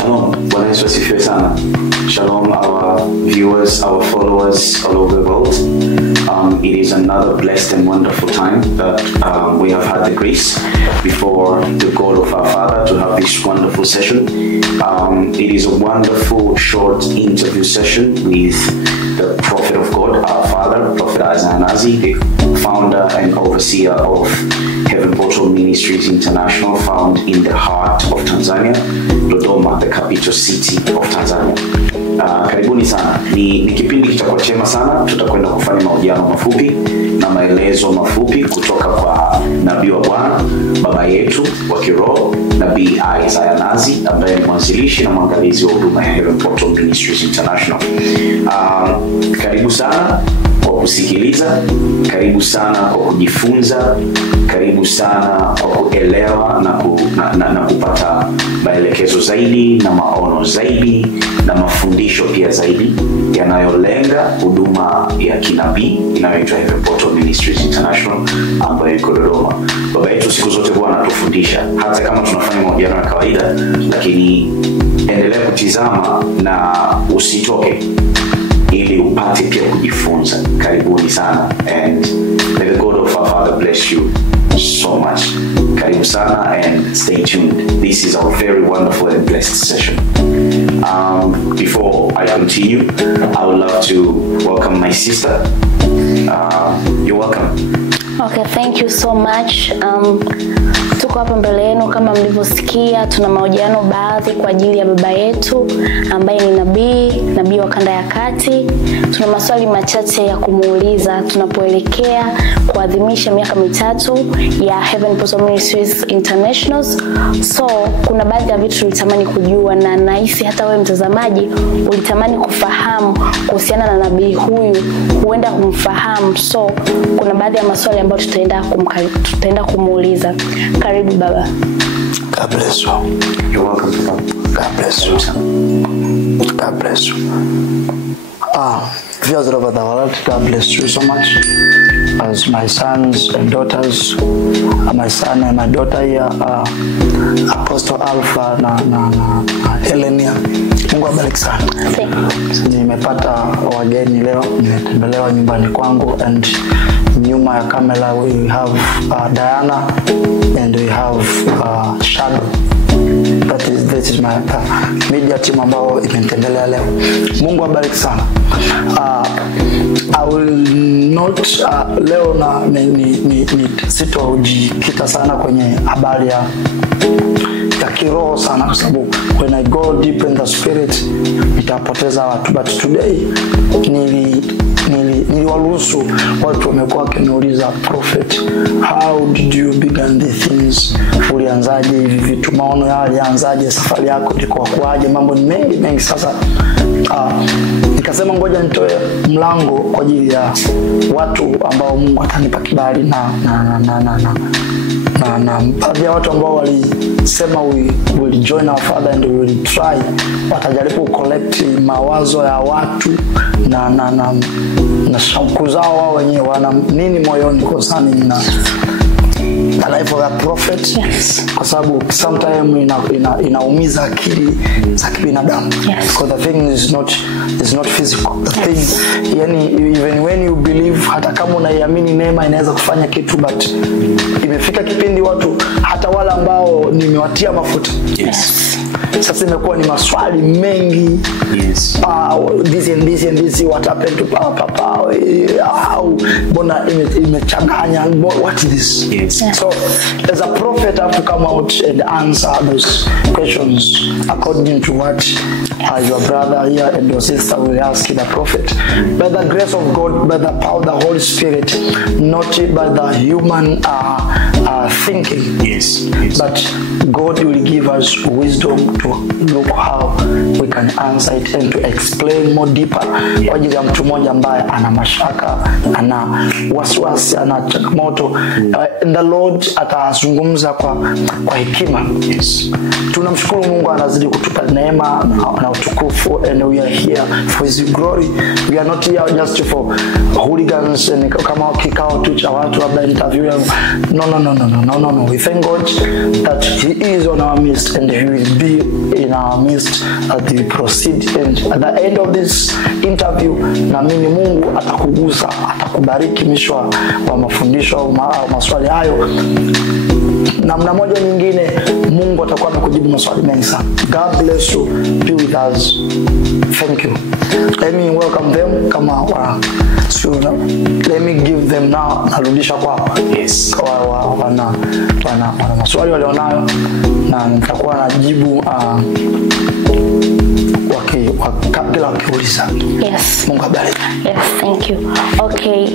Shalom. Bwana Yesu asifiwe sana. Shalom, our viewers, our followers all over the world. It is another blessed and wonderful time that we have had the grace before the God of our Father to have this wonderful session. It is a wonderful short interview session with the prophet of God, our Father, Prophet Isaiah Nazi, the founder and overseer of Heaven Portal Ministries International, found in the heart of Tanzania, Dodoma, the capital city of Tanzania. Karibuni sana. Ni kipindi kitakuwa chema sana. Tutakwenda kufanya mahojiano mafupi na maelezo mafupi kutoka kwa nabii wa Bwana, baba yetu wa kiroho, nabii Isaiah Nazi, ambaye ni mwanzilishi na mwangalizi wa huduma ya Heaven Portal Ministries International. Karibu sana kwa kusikiliza, karibu sana kwa kujifunza, karibu sana kwa kuelewa na kupata maelekezo zaidi na maono zaidi na mafundisho pia zaidi yanayolenga huduma ya kinabii inayoitwa Heaven Portal Ministries International ambayo iko Dodoma. Baba yetu siku zote Bwana anatufundisha, hata kama tunafanya mahojiano ya kawaida, lakini endelea kutizama na usitoke ili upate pia kujifunza. Karibuni sana, and may the God of our Father bless you so much. Karibu sana and stay tuned. This is our very wonderful and blessed session. Before I continue, I would love to welcome my sister. You're welcome. Okay, thank you so much. Tuko hapa mbele yenu kama mlivyosikia, tuna mahojiano baadhi kwa ajili ya baba yetu ambaye ni nabii wa kanda ya kati. Tuna maswali machache ya kumuuliza tunapoelekea kuadhimisha miaka 3 ya Heaven Portal Ministries International. So, kuna baadhi ya vitu tulitamani kujua na nahisi hata wewe mtazamaji ulitamani kufahamu kuhusiana na nabii huyu, huenda humfahamu. So, kuna baadhi ya maswali ambayo tutaenda kumuuliza. Karibu baba. God bless you. You're welcome, Papa. God bless you. God bless you. Viewers all over the world, God bless you so much. As my sons and daughters, my son and my daughter here, Apostle Alpha na Helenia. Mungu awabariki sana. Nimepata wageni leo, nimetembelewa nyumbani kwangu, and nyuma ya kamera we have Diana and we have Shadow. That is my media team ambao imenitembelea leo. Mungu awabariki sana. I will not leo na sitojikita sana kwenye habari ya kiroho sana, kwa sababu when I go deep in the spirit nitapoteza watu. But today niliwaruhusu watu wamekuwa wakiniuliza, prophet, how did you begin the things? Ulianzaje hivi vitu? Maono yao yalianzaje? Safari yako ilikuwa kwaje? Mambo ni mengi sasa. Nikasema ngoja nitoe mlango kwa ajili ya watu ambao Mungu atanipa kibali na baadhi ya watu ambao walisema we will join our Father and we will try, watajaribu collect mawazo ya watu na shauku zao wao wenyewe, wana nini moyoni concerning na the life of a prophet. Yes. Kwa sababu sometimes inaumiza akili za kibinadamu. Yes. Because the thing is not physical. The thing, yani even when you believe, hata kama unaiamini neema inaweza kufanya kitu, but imefika kipindi watu hata wale ambao nimewatia mafuta. Yes. Sasa imekuwa ni maswali mengi. Yes. This what happened to papa? Bona imechanganya. What is this? Yes. So as a prophet I have to come out and answer those questions according to what your brother here and your sister will ask the prophet. By the grace of God, by the power of the Holy Spirit, not by the human thinking. Yes. But God will give us wisdom to look how we can answer it and to explain more deeper. Kwa ajili ya mtu mmoja ambaye ana mashaka, ana wasiwasi, ana changamoto, the Lord atazungumza kwa hekima. Yes. Tunamshukuru Mungu anazidi kutupa neema na utukufu, and we are here for his glory. We are not here just for hooligans and kama kikao tu cha watu labda interview. No. We thank God that he is on our midst and he will be in our midst as we proceed, and at the end of this interview na mimi Mungu atakugusa, atakubariki mwisho wa mafundisho au maswali hayo. Namna moja nyingine Mungu atakuwa amekujibu maswali mengi sana. God bless you. Be with us. Thank you. Let me welcome them kama let me give them now. Narudisha kwa Yes. wana maswali walionayo na nitakuwa najibu kabla wakiuliza. Yes. Mungu abariki. Yes, thank you. Okay.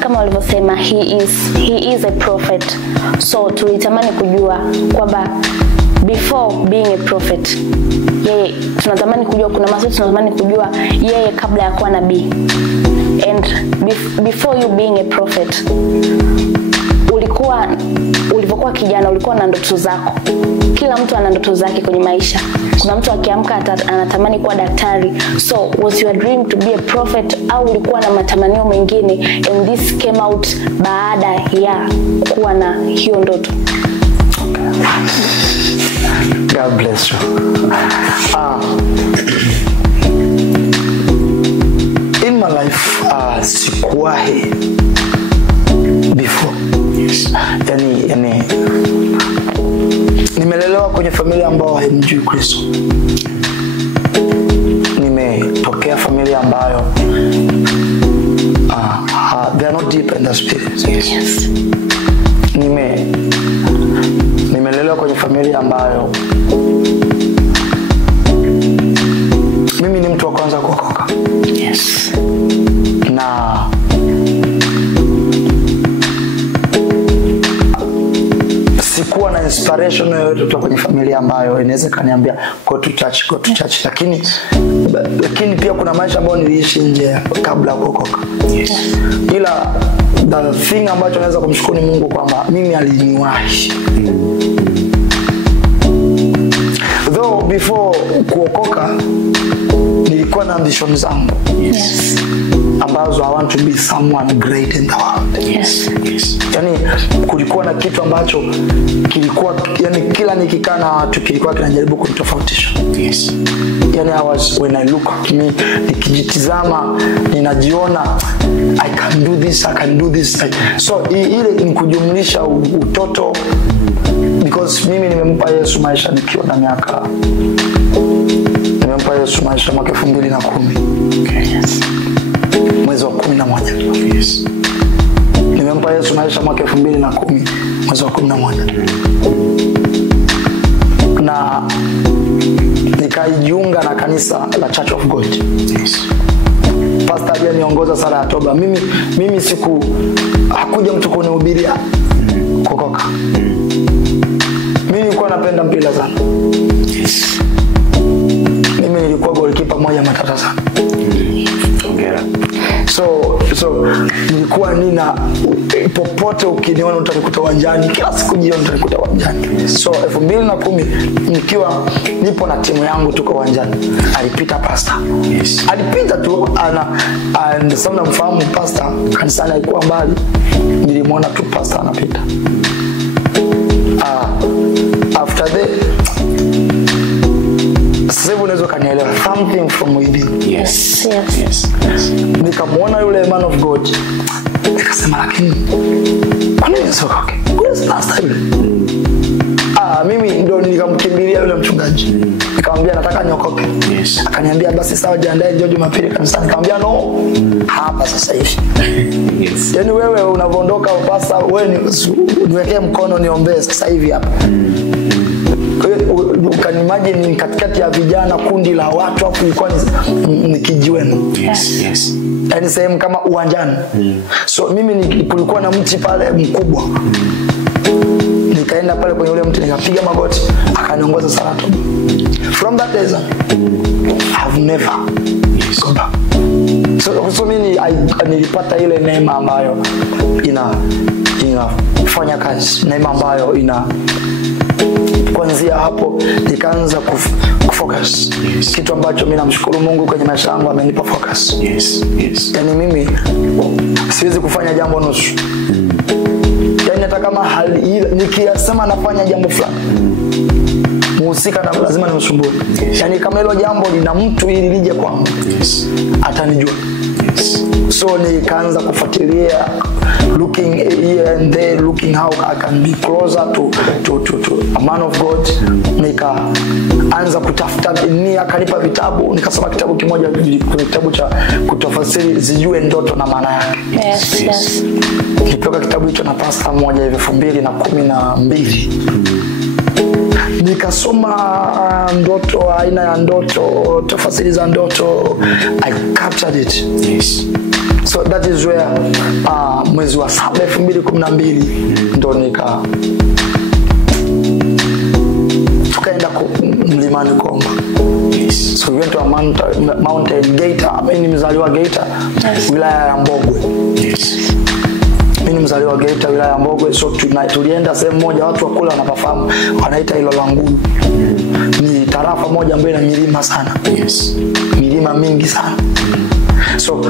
Kama walivyosema, he is a prophet. So tulitamani kujua kwamba before being a prophet, yeye tunatamani kujua, kuna maswali tunatamani kujua yeye kabla ya kuwa nabii. And before you being a prophet, ulipokuwa kijana ulikuwa na ndoto zako. Kila mtu ana ndoto zake kwenye maisha. Kuna mtu akiamka anatamani kuwa daktari. So was your dream to be a prophet, au ulikuwa na matamanio mengine and this came out baada ya kuwa na hiyo ndoto? God bless you. In my life, sikuwahi before. Yani nimelelewa kwenye familia ambayo haimjui Kristo. Nimetokea familia ambayo they are not deep in the spirit. Yes. Nimelelewa kwenye familia ambayo mimi ni mtu wa kwanza kuokoka. Yes. Na sikuwa na inspiration yoyote kutoka kwenye familia ambayo inaweza kaniambia go to church, lakini pia kuna maisha ambayo niliishi nje kabla kuokoka. Yes. Ila the thing ambacho naweza kumshukuru Mungu kwamba mimi aliniwahi. Though before kuokoka nilikuwa na ambition zangu. Yes. Ambazo I want to be someone great in the world. Yes. Yes. Yani kulikuwa na kitu ambacho kilikuwa, yani kila nikikaa na watu kilikuwa kinajaribu kunitofautisha. Yes. Yani when I look at me, nikijitizama ninajiona I can do this. So ile ni kujumlisha utoto, because mimi nimempa Yesu maisha nikiwa na miaka, nimempa Yesu maisha mwaka 2010. Okay. Yes. Mwezi wa 11. Yes. Nimempa Yesu maisha mwaka 2010 mwezi wa 11. Na nikajiunga na kanisa la Church of God. Yes. Pastor aliyeniongoza sala ya toba. Mimi hakuja mtu kunihubiria kuokoka. Mimi nilikuwa napenda mpira sana. Yes. Mimi nilikuwa goalkeeper moja matata sana. Hongera. So nilikuwa nina popote ukiniona utanikuta uwanjani, kila siku jioni utanikuta uwanjani. So 2010 nikiwa nipo na timu yangu tuko uwanjani, alipita pastor. Yes. Alipita tu and sana mfahamu pastor, kanisani alikuwa mbali, nilimwona tu pastor anapita. After that, sasa unaweza kanielewa, something from within. Yes. Yes. Nikamwona yule man of God, nikasema lakini kwa nini sio okay? Where's pastor yule? Mimi ndo nikamkimbilia yule mchungaji. Nikamwambia nataka niokoke. Yes. Akaniambia basi sawa, jiandae George Jumapili kanisani. Nikamwambia no. Hapa sasa hivi. Yes. Yaani wewe unavondoka upasa, wewe niwekee mkono niombee sasa hivi hapa. Ukanimagine katikati ya vijana, kundi la watu hapo, ilikuwa ni kijiweni. Yes. Yaani sehemu kama uwanjani. So mimi kulikuwa na mti pale mkubwa. Nikaenda pale kwenye ule mti, nikapiga magoti, akaniongoza sala toba. From that day I've never gone back. So mimi nilipata ile neema ambayo inafanya kazi, neema ambayo kuanzia hapo nikaanza kufocus. Yes. Kitu ambacho mimi namshukuru Mungu kwenye maisha yangu, amenipa focus. Yes. Yaani mimi siwezi kufanya jambo nusu. Yaani hata kama nikisema nafanya jambo fulani, muhusika na lazima nimsumbue. Yani kama hilo jambo lina mtu ili lije kwangu, atanijua. So nikaanza kufuatilia, looking here and there, looking how I can be closer to a man of God. Nikaanza kutafuta, akanipa vitabu, nikasoma kitabu kimoja, kitabu cha kutafasiri Zijue Ndoto na Maana Yake. Yes. Nilipewa kitabu hicho na pastor mmoja 2012. Nikasoma ndoto, aina ya ndoto, tafasiri za ndoto. I captured it. So that is where mwezi wa 7 2012 ndo tukaenda mlimani kuomba. So we went to a mountain Geita. Mimi ni mzaliwa Geita, wilaya ya Mbogwe. Mimi ni mzaliwa Geita, wilaya ya Mbogwe. So tulienda sehemu moja, watu wakula wanapafahamu, wanaita Ilolangulu. Ni tarafa moja ambayo ina milima sana. Milima mingi sana. So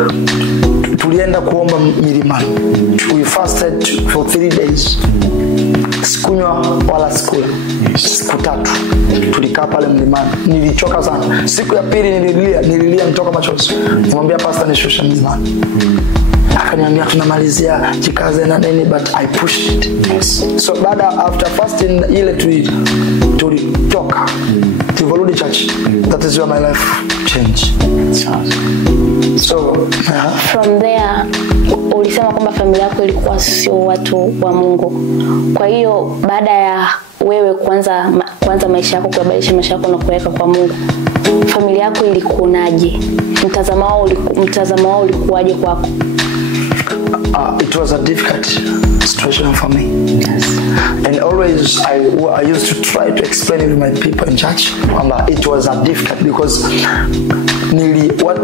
tulienda kuomba milimani. We fasted for 3 days. Sikunywa wala sikula. Siku 3 tulikaa pale mlimani. Nilichoka sana. Siku ya pili nililia mtoka machozi. Nimwambia pastor nishushe mlimani. Akaniambia tunamalizia, jikaze na nini, but I pushed it. So after fasting ile tulitoka Tivoli Church. That is where my life changed. So from there ulisema kwamba familia yako ilikuwa sio watu wa Mungu. Kwa hiyo baada ya wewe kuanza maisha yako, kubadilisha maisha yako na kuweka kwa Mungu, familia yako ilikuonaje? Mtazamo wao ulikuwaje kwako? It was a difficult situation for me. And always I used to try to explain it to my people in church. It was a difficult because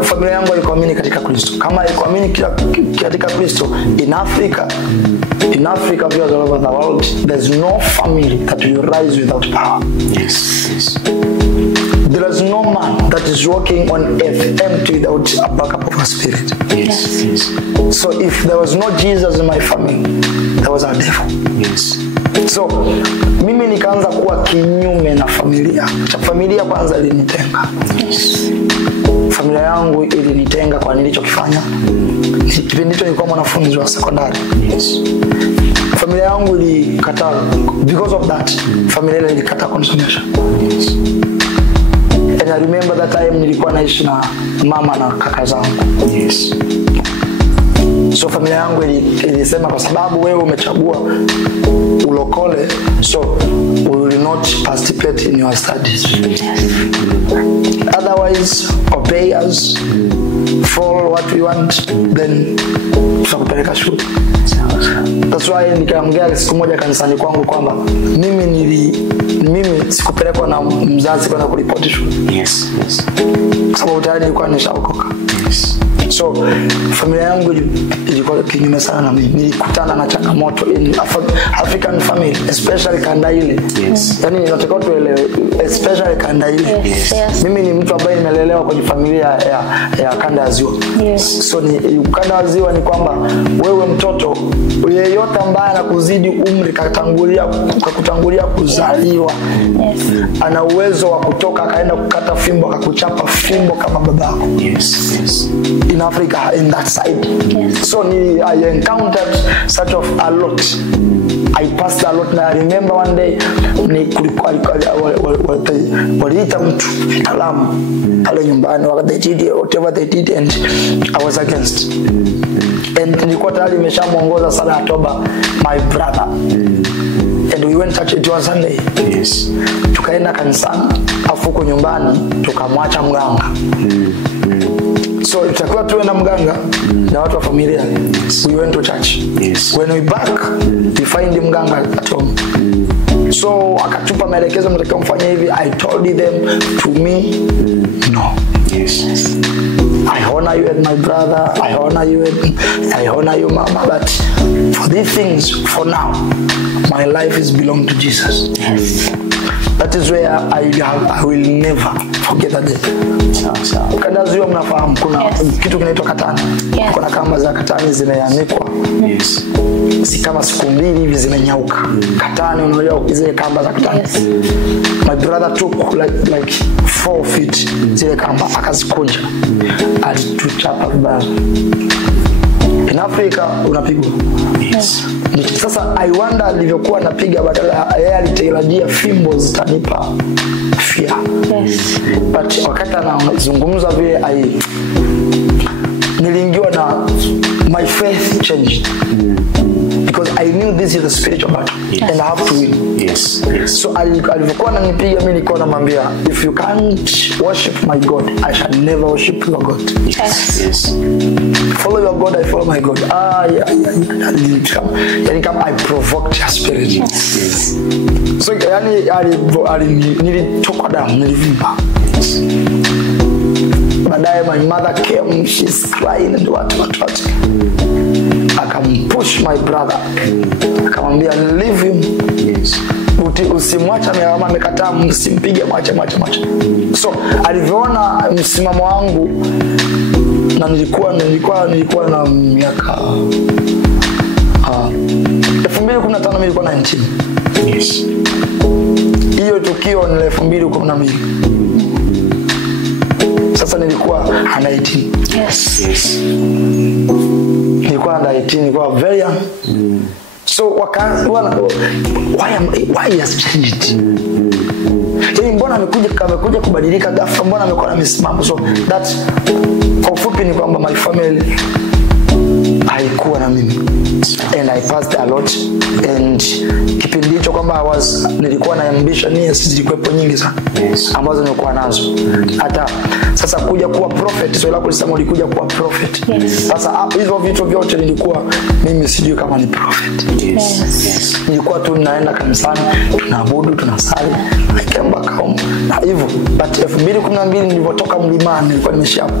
familia yangu ilikuamini katika Kristo. Kama ilikuamini katika Kristo, in Africa, viewers all over the world, there's no family that will rise without power. There is no man that is walking on earth empty without a backup of a spirit. So if there was no Jesus in my family, there was a devil. So mimi nikaanza kuwa kinyume na familia. Familia kwanza ilinitenga. Familia yangu ilinitenga kwa nilichokifanya. Kipindi hicho nilikuwa mwanafunzi wa sekondari. Familia yangu ilikataa. Because of that, familia ile ilikataa kunisomesha. And I remember that time nilikuwa naishi na mama na kaka zangu. So familia yangu ilisema kwa sababu wewe umechagua ulokole, so we will not participate in your studies. Otherwise, obey us, follow what we want, then tutakupeleka shule. That's why nikaongea siku moja kanisani kwangu kwamba mimi sikupelekwa na mzazi kwenda kuripoti shule. Kwa sababu tayari nilikuwa nishaokoka. So familia yangu ilikuwa kinyume sana na mimi. Nilikutana na changamoto in African family, especially kanda ile. Yani ninataka tuelewe, especially kanda ile. Mimi ni mtu ambaye nimelelewa kwenye familia ya kanda ya Ziwa. So kanda ya Ziwa ni kwamba wewe mtoto yeyote ambaye anakuzidi umri kakutangulia kuzaliwa, ana uwezo wa kutoka akaenda kukata fimbo akakuchapa fimbo kama babako. In Africa, in that side. So I encountered such of a lot. I passed a lot. I remember one day waliita mtu kalamu pale nyumbani, whatever they did, and I was against. And nilikuwa tayari nimeshamuongoza sala ya toba my brother. And we went church, it was Sunday. Tukaenda kanisani, afuko nyumbani tukamwacha mganga. So tutakuwa tuenda mganga na watu wa familia. We went to church. When we back, we find mganga at home. So akatupa maelekezo mtakao mfanya hivi. I told them, to me, no. I honor you and my brother, I honor you mama, but for these things, for now, my life is belong to Jesus. That is where I will never forget that day. Sawa. Kada ziwa mnafahamu kuna kitu kinaitwa katani. Kuna kamba za katani zimeanikwa. Yes. Si kama siku mbili hivi zimenyauka. Katani unaelewa zile kamba za katani. My brother took like 4 feet zile kamba akazikunja. Alituchapa vibaya. In Africa unapigwa. Yes. Sasa I wonder alivyokuwa anapiga badala yeye alitarajia fimbo zitanipa fear. Yes. But wakati anazungumza vile niliingiwa na my faith changed. Because I knew this is the spiritual battle and I have to win. Yes. So alivyokuwa ananipiga mimi nilikuwa namwambia, if you can't worship my God, I shall never worship your God. Yes. Follow your God, I follow my God. Yani kama I provoked your spirit. Yes. So yani nilitoka damu, nilivimba. Baadaye my mother came, she's crying and what. Akampush my brother. Akamwambia leave him. Yes. Usimwacha amekataa, msimpige, mwache. So alivyoona msimamo wangu na nilikuwa na miaka 2015 nilikuwa na 19. Yes. Hiyo tukio ni 2012. Sasa nilikuwa under 18. Yes. Nilikuwa under 18, nilikuwa very young. So why has changed? Mbona amekuja kubadilika ghafla, mbona amekuwa na misimamo? So that kwa ufupi ni kwamba my family haikuwa na mimi and I passed a lot, and kipindi hicho kwamba nilikuwa na ambition zilikuwepo nyingi sana ambazo nilikuwa nazo. Hata sasa kuja kuwa prophet, so la kulisema ulikuja kuwa prophet. Sasa hizo vitu vyote nilikuwa mimi sijui kama ni prophet. Yes. Nilikuwa tu naenda kanisani, tunaabudu, tunasali, I came back home na hivyo. But 2012 nilipotoka mlimani nilikuwa nimeshapo.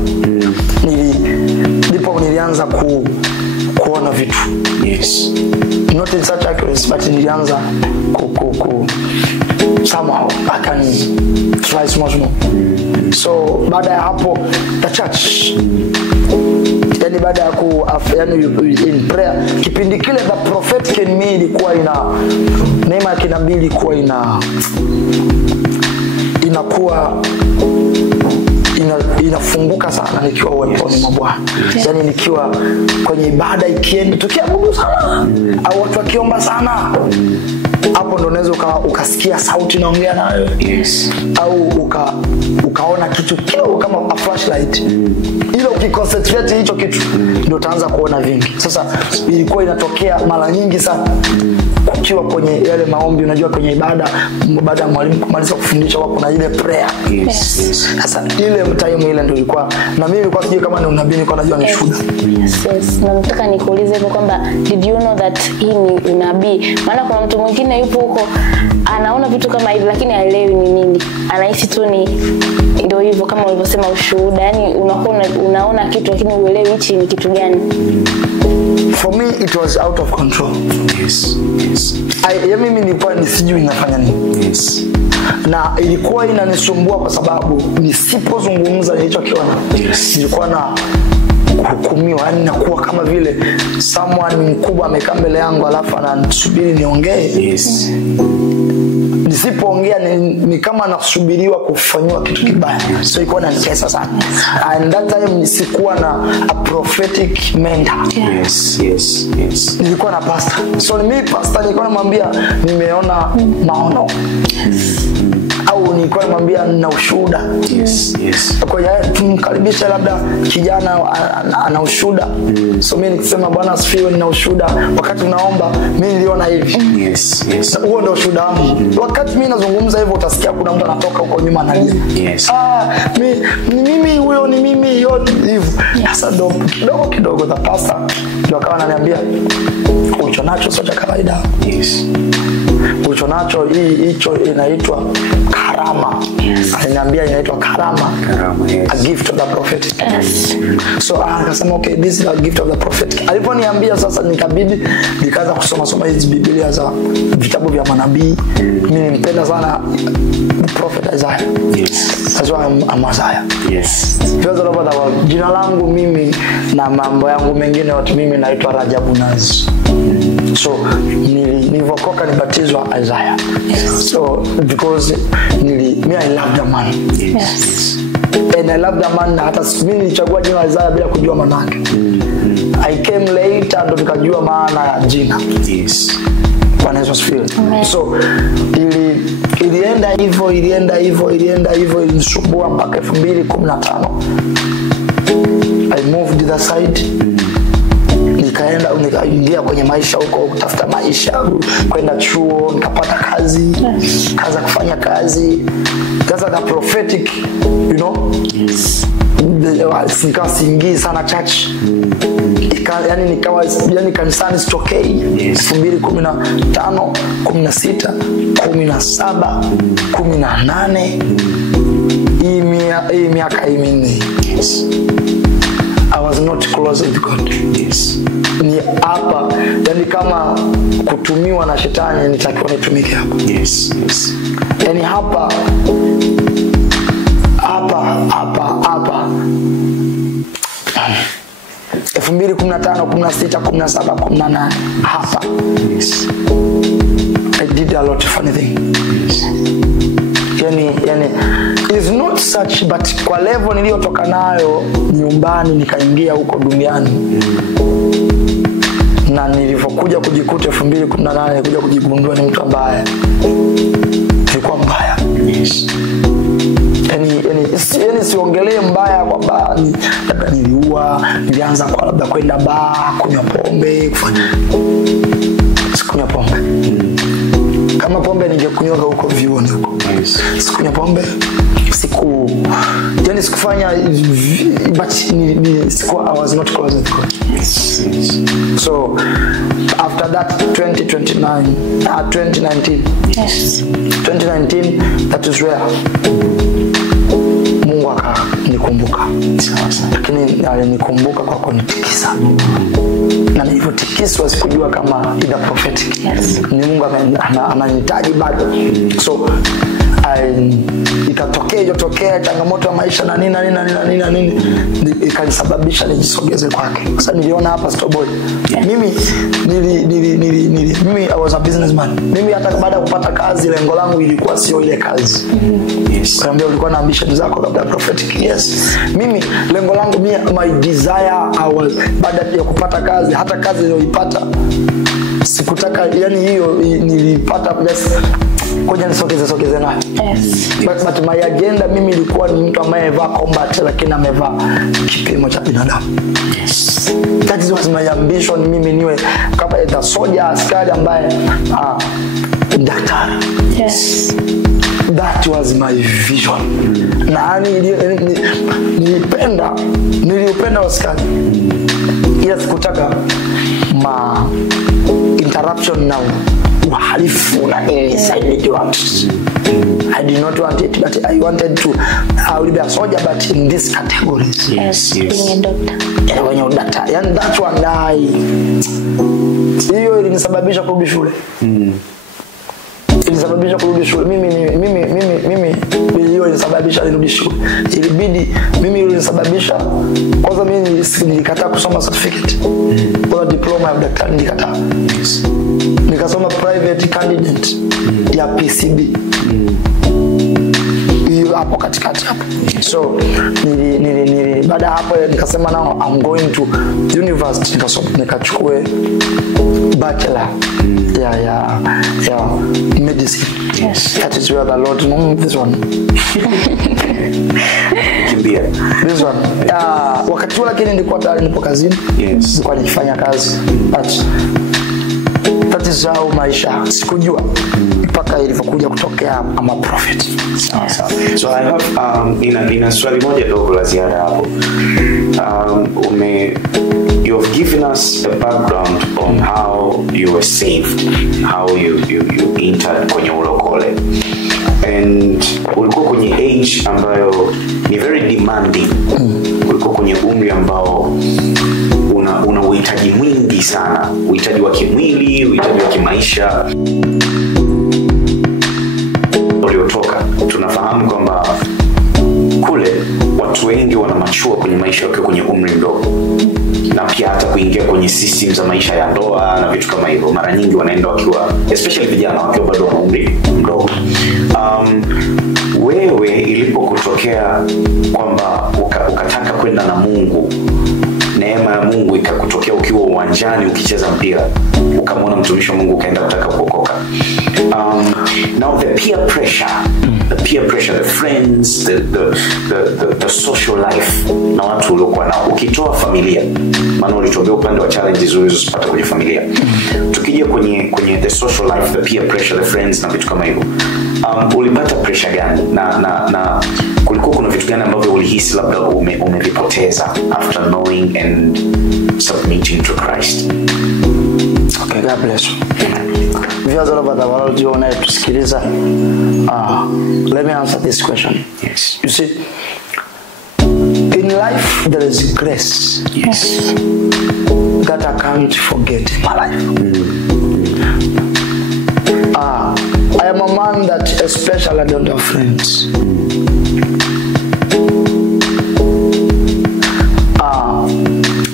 Ndipo nilianza kuona vitu. Yes. Not in such accuracy, but nilianza somehow I can try small. So baada ya hapo the church, yani baada ya in prayer, kipindi kile the prophetic in me ilikuwa neema ya kinabii ilikuwa inakuwa inafunguka sana nikiwa uweponi mwa Bwana. Yani nikiwa kwenye ibada ikienda tukiabudu sana au watu wakiomba sana, hapo ndo unaweza ukasikia sauti inaongea na wewe. Yes. Au ukaona kitu kidogo kama a flashlight. Ile ukiconcentrate hicho kitu ndio utaanza kuona vingi. Sasa ilikuwa inatokea mara nyingi sana. Ukiwa kwenye yale maombi, unajua kwenye ibada, baada ya mwalimu kumaliza kufundisha kuna ile prayer. Yes. Sasa ile time ile ndio ilikuwa, na mimi nilikuwa sijui kama ni unabii, nilikuwa najua ni shuhuda. Yes. Na nataka nikuulize hivyo kwamba did you know that hii ni unabii? Maana kuna mtu mwingine yupo huko anaona vitu kama hivi lakini haelewi ni nini. Anahisi tu ni ndio hivyo kama ulivyosema ushuhuda. Yani unakuwa unaona kitu lakini uelewi hichi ni kitu gani. For me it was out of control. Yes. Mimi nilikuwa nisijui ninafanya nini. Yes. Na ilikuwa inanisumbua kwa sababu nisipozungumza nilichokiona, nilikuwa na hukumiwa, yani nakuwa kama vile someone mkubwa amekaa mbele yangu alafu ananisubiri niongee. Yes. Nisipoongea ni kama nasubiriwa kufanywa kitu kibaya. So ilikuwa inanitesa sana. And that time sikuwa na a prophetic mentor. Yes. Nilikuwa na pastor. So mimi pastor nilikuwa namwambia nimeona maono. Au nilikuwa namwambia nina ushuhuda. Yes. Kwa hiyo tumkaribisha labda kijana ana ushuhuda. So mimi nikisema Bwana asifiwe, nina ushuhuda, wakati unaomba mimi niliona hivi. Yes. Huo ndio ushuhuda wangu. Wakati mimi nazungumza hivyo utasikia kuna mtu anatoka huko nyuma analia. Yes. Mimi huyo ni mimi yote hivyo. Sasa kidogo the pastor ndio akawa ananiambia ucho nacho sio cha kawaida. Yes. ulicho nacho hicho inaitwa karama. Aliniambia inaitwa karama. Yes. A gift of the prophet. Yes. So akasema okay, this is a gift of the prophet. Aliponiambia sasa nikabidi nikaanza kusoma hizi Biblia za vitabu vya manabii. Mimi nimpenda sana the prophet Isaiah. Yes. That's why I'm Isaiah. Yes. Jina langu mimi na mambo yangu mengine yote mimi naitwa Rajabu Nazi. So nilivokoka nibatizwa Isaiah. So because me I love the man. Yes. And I love the man. Hata mimi nilichagua jina Isaiah bila kujua maana yake. I came later ndo nikajua maana ya jina. Yes. Bwana Yesu asifiwe. So ilienda hivyo ilinisumbua mpaka 2015. I moved the side. Nikaingia kwenye maisha huko, kutafuta maisha, kwenda chuo, nikapata kazi, kaanza kufanya kazi. That's the prophetic, you know. Yes. Nikawa siingii sana church. Yani kanisani sitokei. 2015, 16, 17, 18. Hii miaka minne. Yes. I was not close with God. Yes. Ni hapa, yani kama kutumiwa na shetani nitakiwa nitumike hapa. Yes. Yes. Yani hapa 2015, 16, 17, 18 hapa. Yes. I did a lot of funny things. Yes. Yani is not such, but kwa level niliyotoka nayo nyumbani nikaingia huko duniani. Na nilipokuja kujikuta 2018 kuja kujigundua ni mtu ambaye nilikuwa mbaya. Yes. Yani siongelee mbaya kwamba labda niliua, nilianza kwa labda kwenda bar, kunywa pombe, sikunywa pombe. Kama pombe ningekunywa huko vioni huko. Yes. Sikunywa pombe. Sikufanya, but I was not close with God. Yes. Yes. So after that 2019. Yes. 2019, that is where Mungu akanikumbuka. Lakini alinikumbuka kwa kunitikisa. Na nilipotikiswa sikujua kama ida prophetic. Yes. Ni Mungu ananihitaji bado. So ikatokea changamoto ya maisha na nini ikanisababisha nijisogeze kwake. Sasa niliona hapa Starboy. Mimi I was a businessman. Mimi hata baada ya kupata kazi lengo langu ilikuwa sio ile kazi. Yes. Kaambia ulikuwa na ambition zako kabla prophetic. Yes. Mimi lengo langu my desire baada ya kupata kazi, hata kazi niliyoipata sikutaka, yani hiyo nilipata just koja nisogeze nayo. Yes. But my agenda mimi ilikuwa ni mtu ambaye amevaa combat lakini amevaa kipimo cha binadamu. Yes. That was my ambition, mimi niwe kama the soldier, askari ambaye daktari. Yes. That was my vision. Na nilipenda askari. Yes, kutaka interruption now. Uhalifu na inside want. I did not want it, but I wanted to. I will be a soldier, but in this categories. Yes. Being a doctor. When you're doctor, and that's one hiyo ilinisababisha kurudi shule. Ilisababisha kurudi shule. Mimi hiyo ilisababisha nirudi shule. Ilibidi mimi ilisababisha kwanza mimi nilikataa kusoma certificate. Kwa diploma ya daktari nilikataa. Yes. Nikasoma private candidate ya PCB. Hiyo hapo katikati hapo. So baada hapo nikasema now I'm going to university, nikachukue bachelor ya medicine. Yes. That is where the Lord this one. Kimbia. This one. Wakati ule lakini nilikuwa tayari nipo kazini. Yes. Nilikuwa nikifanya kazi. But that is how maisha sikujua mpaka ilivyokuja kutokea ama prophet. So I have ina swali moja dogo la ziada hapo. you've given us a background on how you were saved, how you entered kwenye ulokole, and ulikuwa kwenye age ambayo ni very demanding. Ulikuwa kwenye umri ambao una uhitaji mwingi sana, uhitaji wa kimwili, uhitaji wa kimaisha. Uliotoka tunafahamu kwamba kule watu wengi wana machua kwenye maisha wakiwa kwenye umri mdogo, na pia hata kuingia kwenye system za maisha ya ndoa na vitu kama hivyo mara nyingi wanaenda wakiwa, especially vijana, wakiwa bado wana umri mdogo. Wewe ilipokutokea kwamba ukataka kwenda na Mungu, neema ya Mungu ikakutokea ukiwa uwanjani ukicheza mpira, ukamwona mtumishi wa Mungu ukaenda kutaka kuokoka. Now the peer pressure, the friends, the social life na watu uliokuwa nao, ukitoa familia, maana ulitokea upande wa challenges ulizopata kwenye familia, tukija kwenye the social life, the peer pressure, the friends na vitu kama hivyo, ulipata pressure gani na kulikuwa kuna vitu gani ambavyo ulihisi labda umevipoteza after knowing and submitting to Christ? Okay, God bless you. Viewers all over the world, you want to sikiliza. Let me answer this question. Yes. You see, in life there is grace. Yes. That I can't forget in my life. I am a man that especially don't have friends.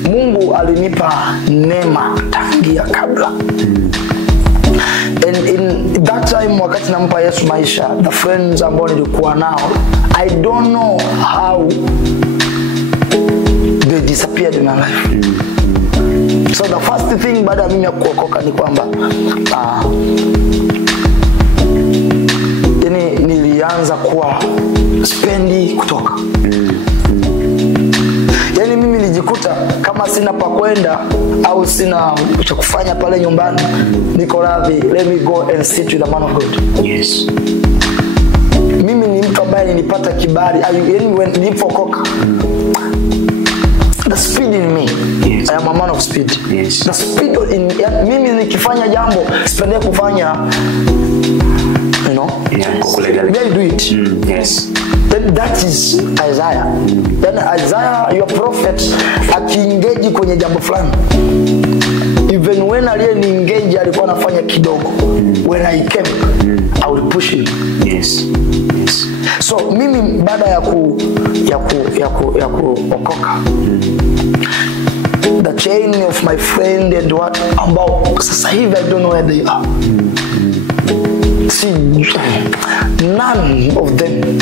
Mungu alinipa neema tangia kabla. And in that time wakati nampa Yesu maisha, the friends ambao nilikuwa nao, I don't know how they disappeared in my life. So the first thing baada ya mimi kuokoka ni kwamba nilianza kuwa spendi kutoka. Yani mimi nilijikuta kama sina pa kwenda au sina cha kufanya pale nyumbani, niko radhi, let me go and sit with the man of God. Yes. Mimi ni mtu ambaye nilipata kibali, yani when nilipokoka, the speed in me. Yes. I am a man of speed. Yes. The speed in mimi nikifanya jambo sipende kufanya, you know. Yeah, I do it. Yes. Then that is Isaiah. Then Isaiah, your prophet, akiengage kwenye jambo fulani, even when aliyeni engage alikuwa anafanya kidogo, when I came, I will push him. Yes. Yes. So mimi baada ya kuokoka, the chain of my friend and what ambao sasa hivi I don't know where they are. See, none of them.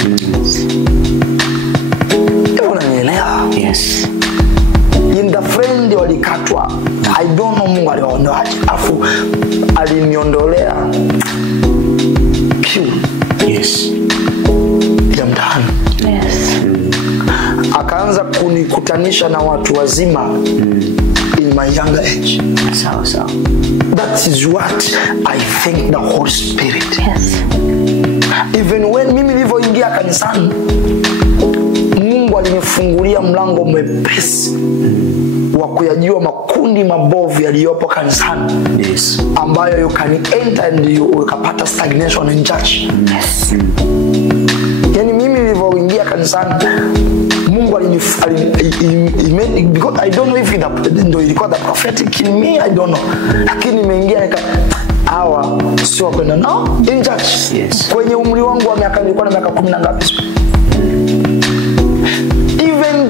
Yes. In the friend walikatwa, I don't know Mungu aliondoa afu aliniondolea kiu. Yes. Ya mtaani. Yes. Akaanza kunikutanisha na watu wazima in my younger age. So. That is what I thank the Holy Spirit. Yes. Even when mimi nilivyoingia kanisani, Mungu alinifungulia mlango mwepesi wa kuyajua makundi mabovu yaliyopo kanisani. Yes. Ambayo you can enter and you kapata stagnation in church. Yes. Yani mimi nilivyoingia kanisani, Mungu because I don't know if ilikuwa the prophetic in me, I don't know. Lakini nimeingia hawa sio kwenda no in church. Yes. Kwenye umri wangu wa miaka nilikuwa na miaka 10 na ngapi. Even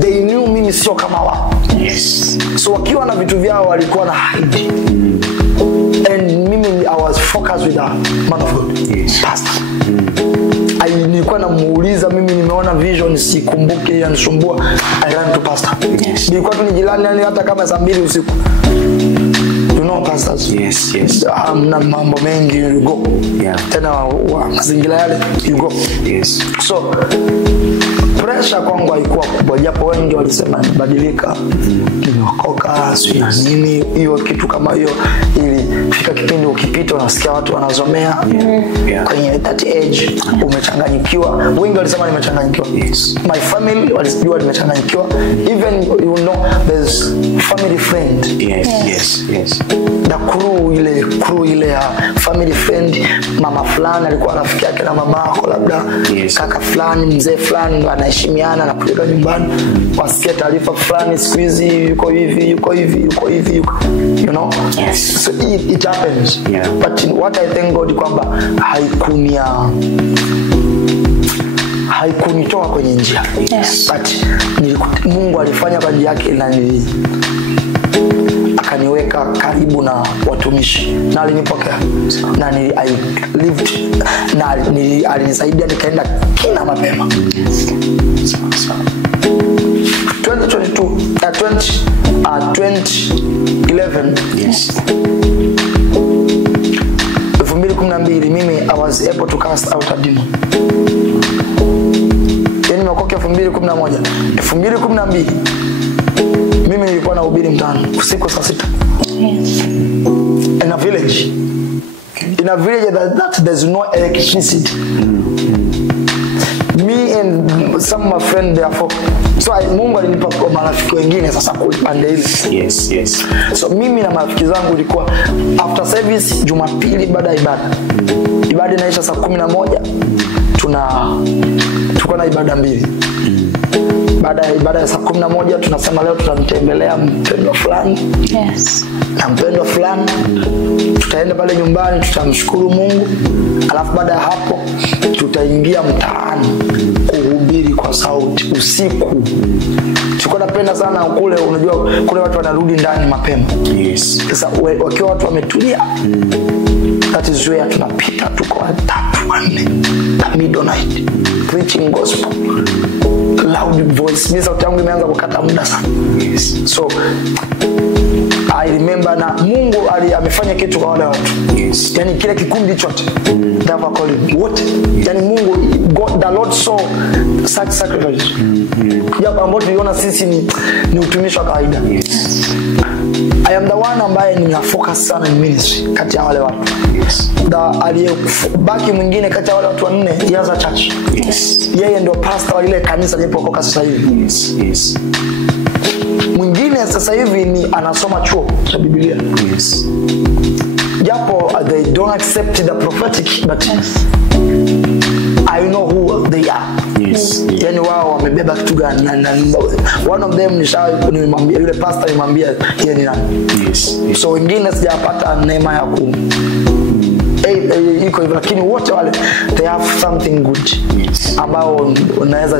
they knew mimi sio kama wao. Yes. So wakiwa na vitu vyao walikuwa na hide. And mimi I was focused with the man of God. Yes. Pastor. Nilikuwa namuuliza, mimi nimeona vision sikumbuke yanisumbua, I ran to pastor. Yes. Nilikuwa tu nijilani hata kama saa 2 usiku. You know pastors. Yes, yes. Na mambo mengi you go. Yeah. Tena mazingira yale you go. Yes. So pressure kwangu haikuwa kubwa, japo wengi walisema nibadilika, nimeokoka sio na nini, hiyo kitu kama hiyo. Ili fika kipindi ukipita unasikia watu wanazomea kwenye that age, umechanganyikiwa. Wengi walisema nimechanganyikiwa. My family walijua nimechanganyikiwa. Even you know there's family friend. Yes. The crew ile ya family friend, mama fulani alikuwa rafiki yake na mamako, labda kaka fulani, mzee fulani anaheshimiana na kuja nyumbani, wasikia taarifa fulani siku hizi yuko hivi, you know. So it happens. But what I thank God kwamba haikunitoa kwenye njia. But Mungu alifanya kwa njia yake na akaniweka karibu na watumishi na alinipokea na I lived na alinisaidia nikaenda kina mapema. 2011 2012 mimi I was able to cast out a demon. Yani nimeokoka 2011. 2012 mimi nilikuwa nahubiri mtaani usiku saa 6. In a village that there's no electricity. Me and some of my friends therefore, so Mungu alinipa kwa marafiki wengine sasa kupande ile. Yes. So mimi na marafiki zangu ilikuwa after service Jumapili baada ya ibada inaisha saa 11, tuko na ibada mbili. Baada ya ibada ya saa 11 tunasema leo tutamtembelea mpendwa fulani. Na mpendwa fulani tutaenda pale nyumbani, tutamshukuru Mungu. Alafu baada ya hapo tutaingia mtaani kuhubiri kwa sauti usiku. Tulikuwa tunapenda sana kule, unajua kule watu wanarudi ndani mapema. Sasa wakiwa watu wametulia, that is where tunapita, tuko 3-4 the midnight preaching gospel, loud voice. Mimi sauti yangu imeanza kukata muda sana. So I remember na Mungu amefanya kitu kwa wale watu. Yani kile kikundi chote never called what? Yani Mungu God, the Lord saw such sacrifice. Jambo ambalo tuliona sisi ni utumishi wa kawaida. I am the one ambaye nina focus sana in ministry kati ya wale watu. Aliyebaki mwingine kati ya wale watu 4 yaza church. Yeye ndio pastor wa ile kanisa nilipokoka sasa hivi. Mwingine sasa hivi ni anasoma chuo cha Biblia. Japo they don't accept the prophetic, but I know who they are. Yani wao wamebeba kitu gani. One of them nimwambia yule pastor, nimwambia yeye ni nani. So wengine sijapata neema ya iko hivyo, lakini wote wale they have something good ambao unaweza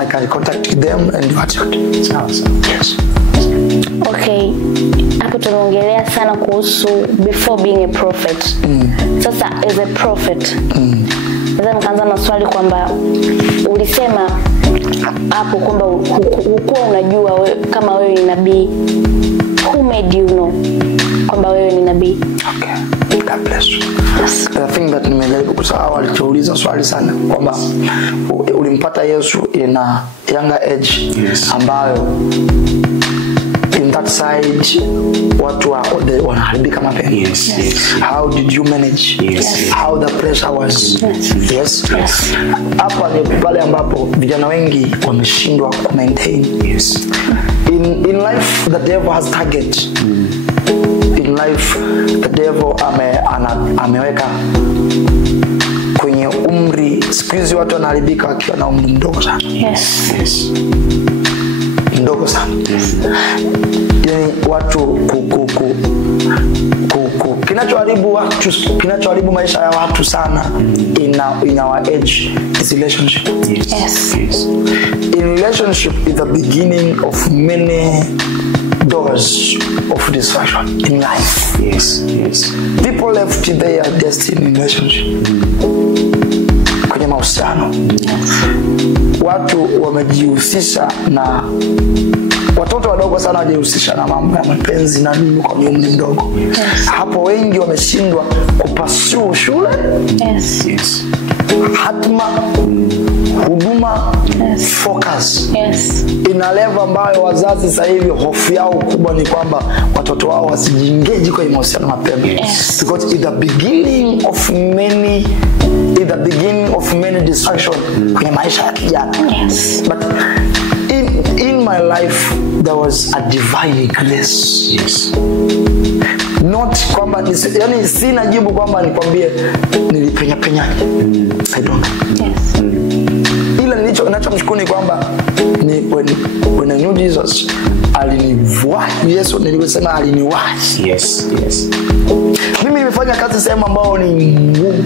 I can contact them and watch it. Yes. Okay, hapo tunaongelea sana kuhusu before being a prophet. Sasa as a prophet, sasa nikaanza na swali kwamba ulisema hapo kwamba hukuwa unajua kama wewe ni nabii. Who made you know kwamba wewe ni nabii? Okay. God bless you. I think that nimejaribu kusahau alichouliza swali sana kwamba ulimpata Yesu in a younger age, ambayo in that side watu wanaharibika mapema. How did you manage? How the pressure was? Hapa ni pale ambapo vijana wengi wameshindwa ku maintain. In life the devil has target. In life the devil ameweka kwenye umri. Siku hizi watu wanaharibika wakiwa na umri mdogo sana. Mdogo sana. Yani watu kinachoharibu maisha ya watu sana in our age is relationship. In relationship is the beginning of many doors of destruction in life. People left their destiny in relationship. Kwenye mahusiano. Watu wamejihusisha na watoto wadogo sana wajihusisha na mambo ya mapenzi na nini kwa umri mdogo. Hapo wengi wameshindwa kupasua shule. Hatma, huduma, focus. Yes. Ina level ambayo wazazi sasa hivi hofu yao kubwa ni kwamba watoto wao wasijiengage kwa mahusiano mapema. Yes. Because it's the beginning of many distractions kwenye maisha ya kijana. Yes. But in my life there was a divine grace. Yes. Not kwamba yani sina jibu kwamba nikwambie nilipenya penyaje. I don't know. Yes. Ila ninachomshukuru ni kwamba ni when I knew Jesus aliniwahi. Yesu nilisema aliniwahi. Yes. Yes. Mimi nimefanya kazi sehemu ambao ni ngumu.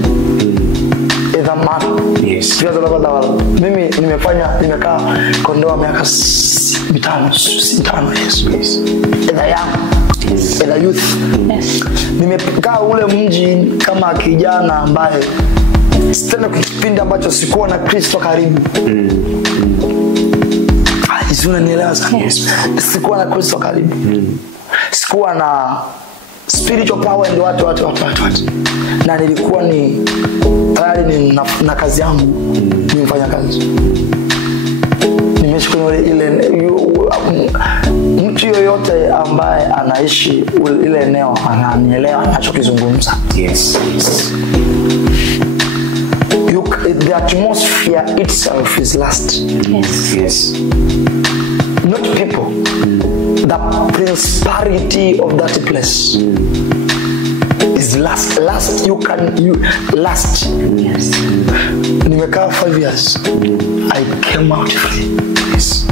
Yes. Mimi nimekaa kondoa miaka 5 Yesu. Yes. Eda yangu. Yes. Eda youth. Yes. Nimekaa ule mji kama kijana ambaye tena kipindi ambacho sikuwa na Kristo karibu. Isuna nielewa sana. Yes. Sikuwa na Kristo karibu. Sikuwa na spiritual power ndio watu. Na nilikuwa ni tayari na kazi yangu. Nimefanya kazi. Nimeishi kwenye ile mtu yoyote ambaye anaishi ile eneo ananielewa anachokizungumza. Yes. Yes. The atmosphere itself is lust. Yes. Yes. Not people. The prosperity of that place is lust. Lust, you lust. Yes. Nimekaa 5 years. I came out free. Yes.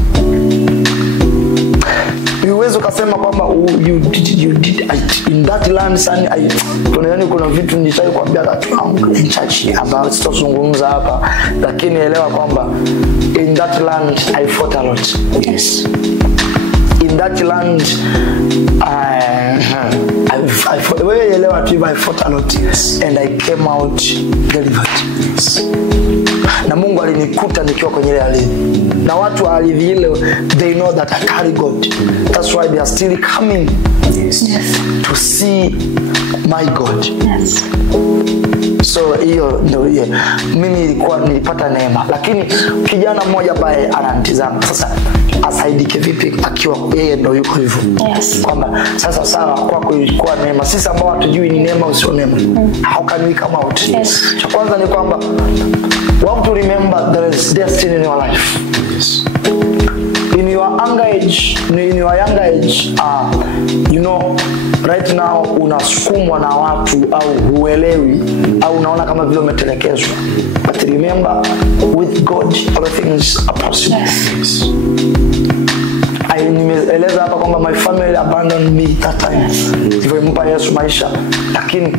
Uwezo kasema kwamba you did in that land son. Kuna vitu nitaka kuambia watu wangu in church about sitozungumza hapa, lakini elewa kwamba in that land I fought a lot. Yes. In that land I fought a lot. Yes. And I came out delivered. Yes. Na Mungu alinikuta nikiwa kwenye ile ardhi. Na watu wa ardhi ile they know that I carry God. That's why they are still coming. Yes. To see my God. Yes. So hiyo ndio hiyo. Mimi nilipata neema, lakini kijana mmoja ambaye ananitazama sasa asaidike vipi akiwa yeye ndio yuko hivyo. Yes. Kwamba sasa sawa kwako ilikuwa neema, sisi ambao hatujui ni neema au sio neema. How can we come out? Yes. Cha kwanza ni kwamba we have to remember there is destiny in your life. Yes. In your younger age, you know, right now unasukumwa na watu au huelewi au unaona kama vile umetelekezwa. But remember, with God all things are possible. Yes. Nimeeleza hapa kwamba my family abandoned me that time. Nilimpa Yesu maisha, lakini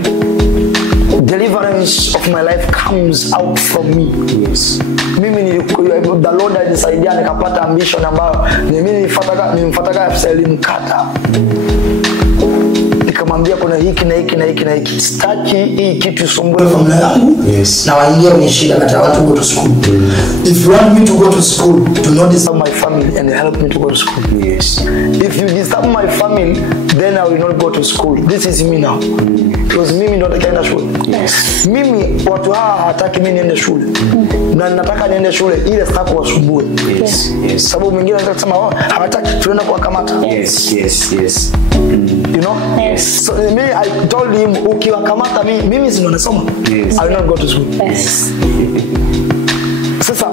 deliverance of my life comes out from me. Yes. The Lord alisaidia nikapata ambition ambayo mimi nilimfuata afisa elimu kata. Nikamwambia kuna hiki na hiki na hiki na hiki. Sitaki hii kitu sumbue familia yangu. Yes. Na waingia ni shida na watu go to school. If you want me to go to school, do not disturb my family and help me to go to school. Yes. If you disturb my family, then I will not go to school. This is me now. Because mimi ndo nitaenda shule. Yes. Mimi watu hawa hataki mimi niende shule. Na nataka niende shule ile sitaki wasumbue. Yes. Yes. Sababu mwingine anataka kusema hawataki tuende kuwakamata. Yes. Yes. Yes. You know? Yes. So I told him ukiwakamata mimi si nasoma. Yes. I will not go to school. Yes. Sasa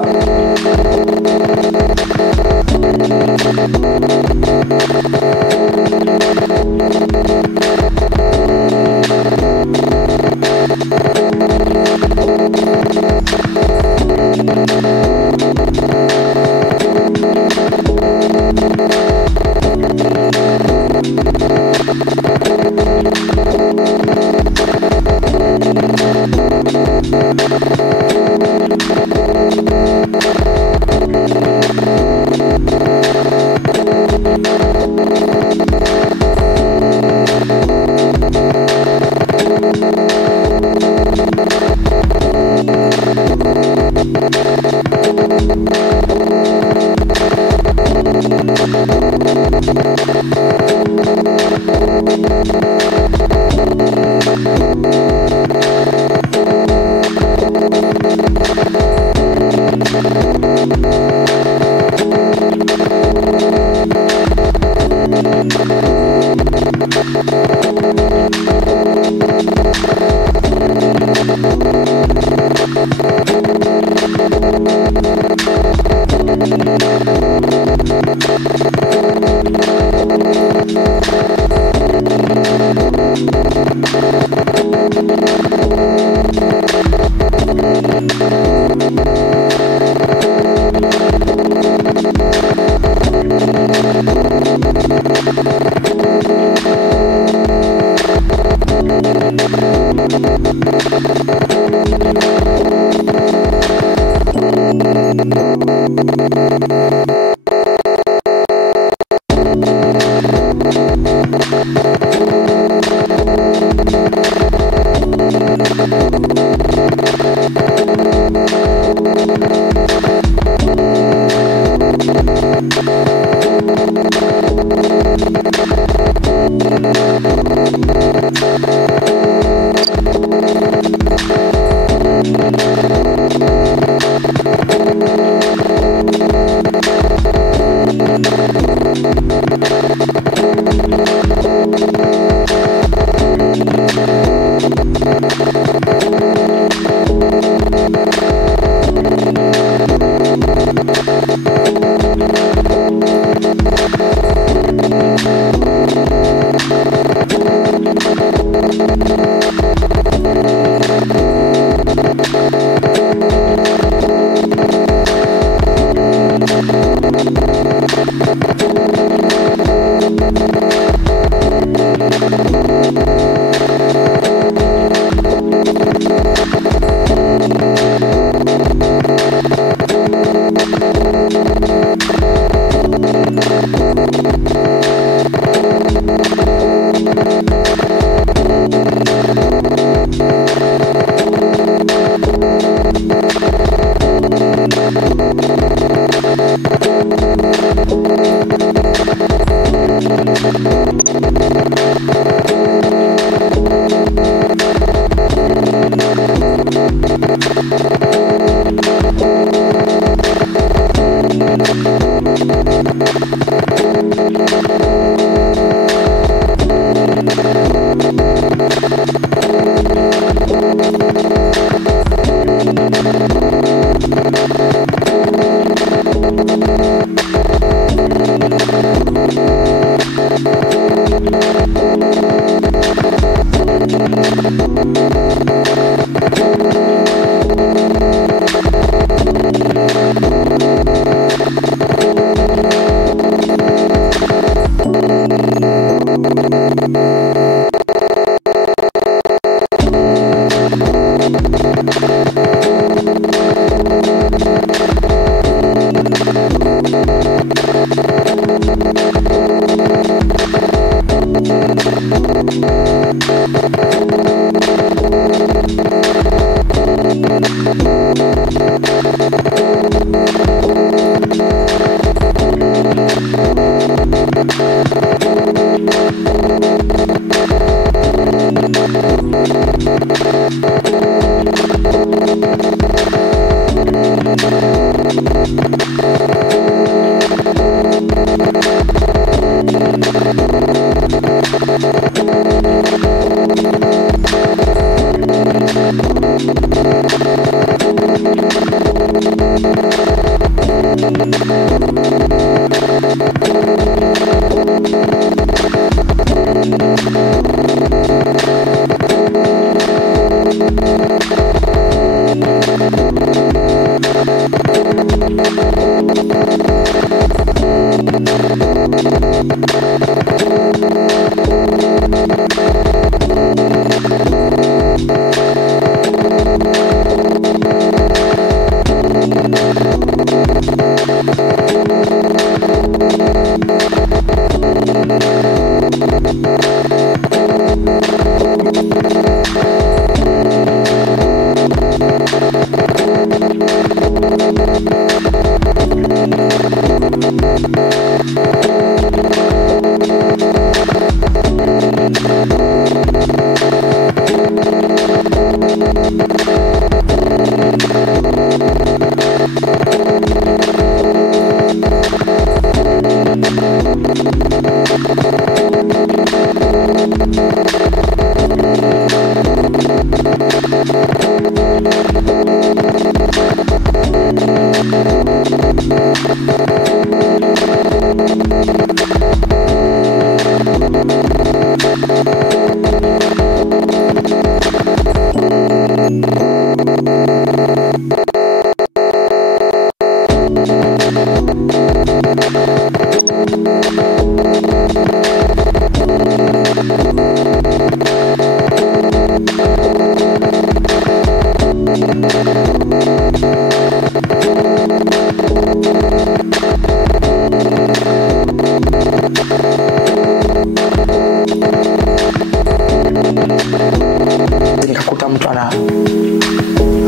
Nikakuta mtu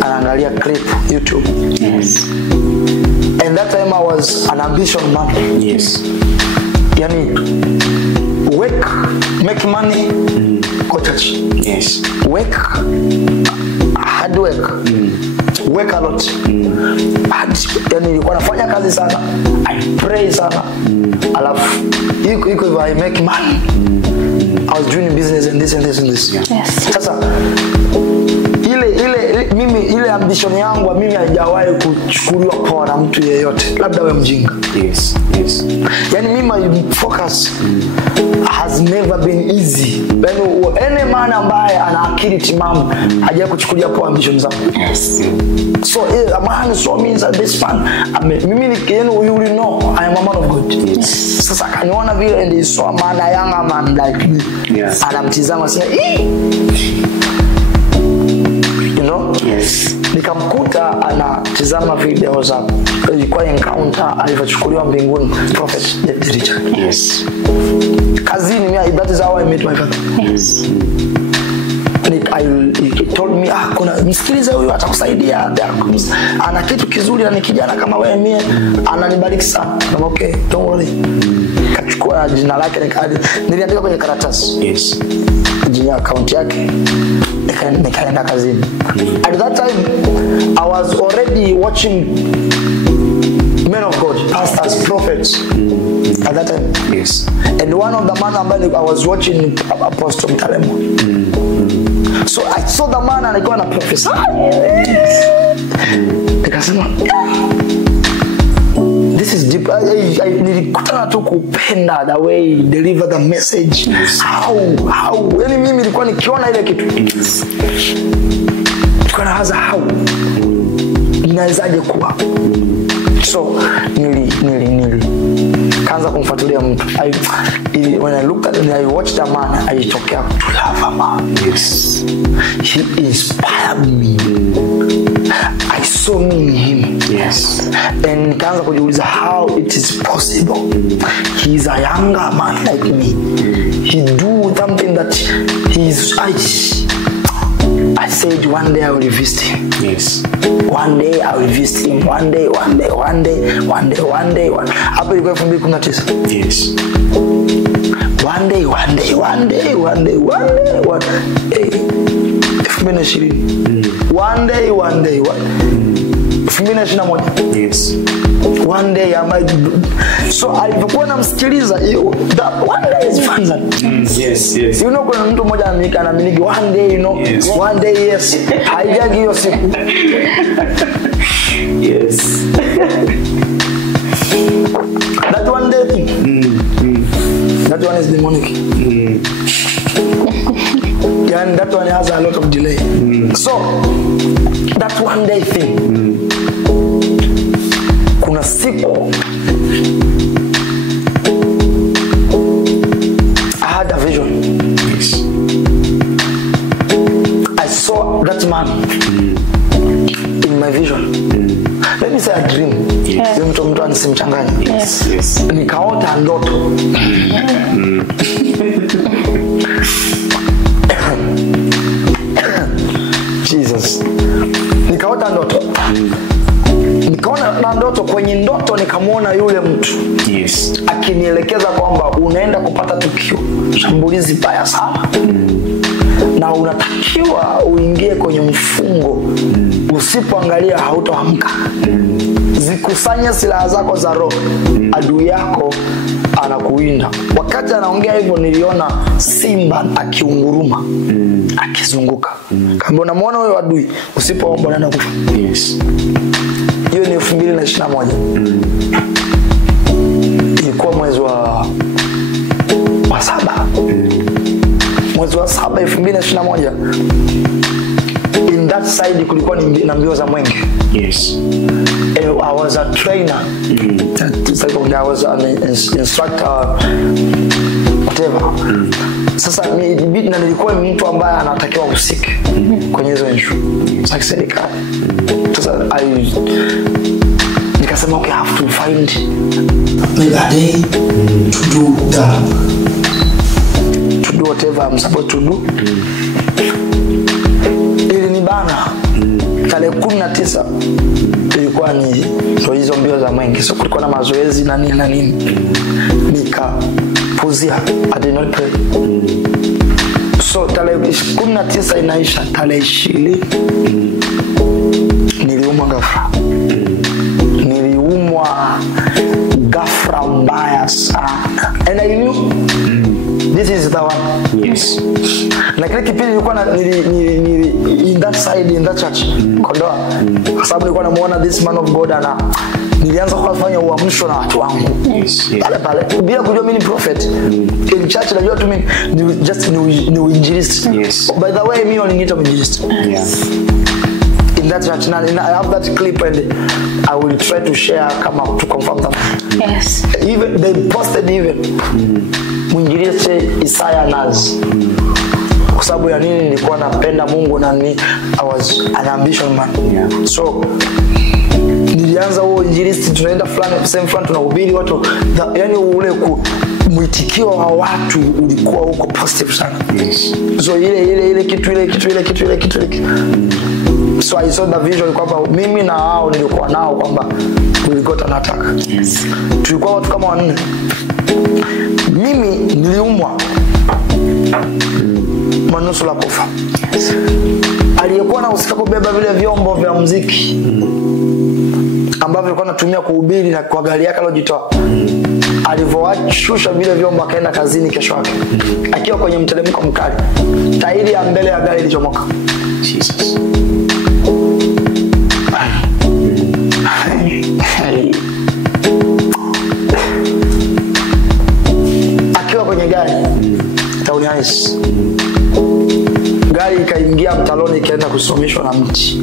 anaangalia clip YouTube. Yes. And that time I was an ambition man. Yes. Yani work, make money, go church. Yes. Work, hard work. Work a lot. Yani nilikuwa nafanya kazi sana. I pray sana. Alafu if I make money, I was doing business and this and this and this. Yes. Sasa ile ambition yangu mimi haijawahi kuchukuliwa poa na mtu yeyote, labda wewe mjinga. Yes. Yes. Yani mimi my focus has never been easy. Yani any man ambaye ana akili timamu hajawahi kuchukulia poa ambition zangu. Yes. So a man so means that this man, mimi you will know I am a man of God. Yes. Sasa kaniona vile and he saw a man, a young man like me. Yes. Anamtizama sasa, you know? Yes. Nikamkuta anatizama video za ilikuwa encounter alivyochukuliwa mbinguni Prophet David Richard. Yes. Kazini mimi, that is how I met my father. Yes. He told me, kuna msikilize huyu atakusaidia, ana kitu kizuri na ni kijana kama wewe, mimi ananibariki sana. Okay, don't worry. Kachukua jina lake niliandika kwenye karatasi. Yes. Jina account yake. Nikaenda kazini. At that time I was already watching men of God, pastors, prophets. At that time. Yes. And one of the man I was watching Apostle Mtalemo. So I saw the man and I go and prophesy. Nikasema, this is deep. Nilikutana tu kupenda the way he deliver the message. How yani mimi nilikuwa nikiona ile kitu. Nilikuwa nawaza how inawezaje kuwa. So kaanza kumfuatilia mtu. When I looked at him, I watched a man, I tokea to love a man. Yes. He inspired me. I saw me in him. Yes. And nikaanza kujiuliza how it is possible. He is a younger man like me. He do something that I said one day I will visit him. Yes. One day I will visit him. One day. Hapo ilikuwa 2019. Yes. One day. 2020. One day. 2021. Yes. One day I might. So alipokuwa namsikiliza, that one day is fun. Yes. You know, kuna mtu mmoja anaamini one day, you know, yes. One day, yes. Haijagi hiyo siku. Yes. That one day thing. That one is demonic. And that one has a lot of delay. So that one day thing. Kuna siku I had a vision. Yes. I saw that man in my vision. Let me say a dream. Yes. Mtu anisimchanganye. Yes. Yes. Nikaota ndoto. Jesus. Nikaota ndoto. Nikaona na ndoto, kwenye ndoto nikamwona yule mtu. Yes. Akinielekeza kwamba unaenda kupata tukio shambulizi baya sana. Na unatakiwa uingie kwenye mfungo. Usipoangalia hautaamka. Zikusanye silaha zako za roho. Adui yako anakuinda. Wakati anaongea hivyo niliona simba akiunguruma, akizunguka. Kama unamuona huyo adui, usipoomba unaenda kufa. Yes. hiyo ni 2021. Ilikuwa mwezi wa 7. Mwezi wa 7 2021. In that side kulikuwa na mbio za mwenge. Yes. And I was a trainer. I was an instructor, whatever. Sasa nilikuwa mtu ambaye anatakiwa usike kwenye hizo issue za serikali. Sasa nikasema okay, I have to find a day to do whatever I'm supposed to do. Ili ni bana tarehe 19 ilikuwa ni hizo mbio za mwenge. So kulikuwa na mazoezi na nini. Nikapuzia, I did not pray. So tarehe 19 inaisha, tarehe 20 niliumwa ghafla. Niliumwa ghafla mbaya sana. And I knew this is the one. Yes. Na kile kipindi nilikuwa in that side, in that church, Kondoa. Kwa sababu nilikuwa namuona this man of God nilianza kufanya uamsho na watu wangu. Yes. Pale bila kujua mimi ni prophet. In church najua tu mimi ni uinjilisti. Yes. By the way, mimi waliniita uinjilisti. Yeah. In that church, and I have that clip and I will try to share to confirm that. Yes. Even they posted mwinjilisti Isaiah Naz. Kwa sababu ya nini nilikuwa napenda Mungu na I was an ambition man. Yeah. So nilianza huo injilisti, tunaenda sehemu fulani tunahubiri watu, yani ule mwitikio wa watu ulikuwa huko positive sana. Yes. So ile kitu. So I saw the vision kwamba mimi na hao nilikuwa nao kwamba tulikota nataka. Yes. Tulikuwa watu kama 4. Mimi niliumwa manusu la kufa. Yes. Aliyekuwa na usika kubeba vile vyombo vya muziki ambavyo alikuwa anatumia kuhubiri na kwa gari yake alojitoa, alivyoashusha vile vyombo akaenda kazini kesho yake, akiwa kwenye mteremko mkali, tairi ya mbele ya gari ilichomoka. Jesus. Akiwa kwenye gari Town Ice, gari ikaingia mtaloni, ikaenda kusomeshwa na mti.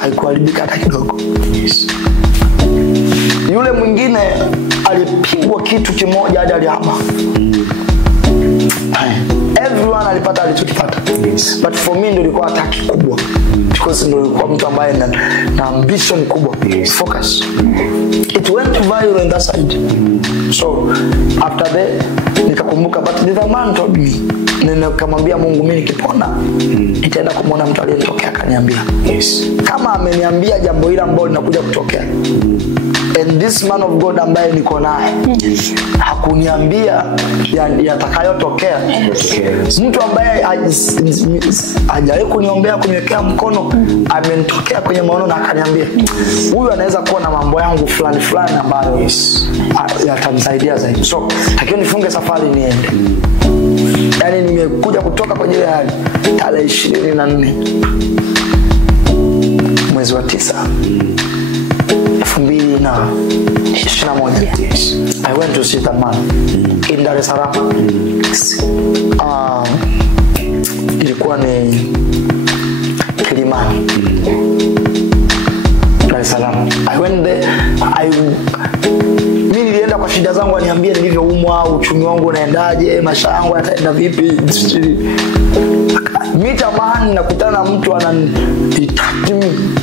Haikuharibika hata kidogo. Yes. Yule mwingine alipigwa kitu kimoja hadi alihama. Everyone alipata alichokipata. Yes. But for me ndio ilikuwa ataki kubwa. Because ndio ilikuwa mtu ambaye na ambition kubwa. Yes. Focus. It went viral on that side. So after that nikakumbuka, but the man told me, nikamwambia Mungu, mimi nikipona nitaenda kumwona mtu aliyetokea akaniambia. Yes. Kama ameniambia jambo hili ambalo linakuja kutokea. And this man of God ambaye niko naye hakuniambia yatakayotokea. Yes. Mtu ambaye hajawahi kuniombea, kuniwekea mkono, amenitokea kwenye maono na akaniambia huyu anaweza kuwa na mambo yangu fulani ambayo yatamsaidia zaidi. So takiwa nifunge safari niende. Yani nimekuja kutoka kwenye ile hali tarehe 24 mwezi wa 9 2021. Yes. I went to see the man in Dar es Salaam. Ilikuwa ni Kilimani, Dar es Salaam. I went there. Mimi nilienda kwa shida zangu, aniambia nilivyoumwa, uchumi wangu unaendaje, maisha yangu yataenda vipi. Mita mahali nakutana na mtu ananitaki mimi,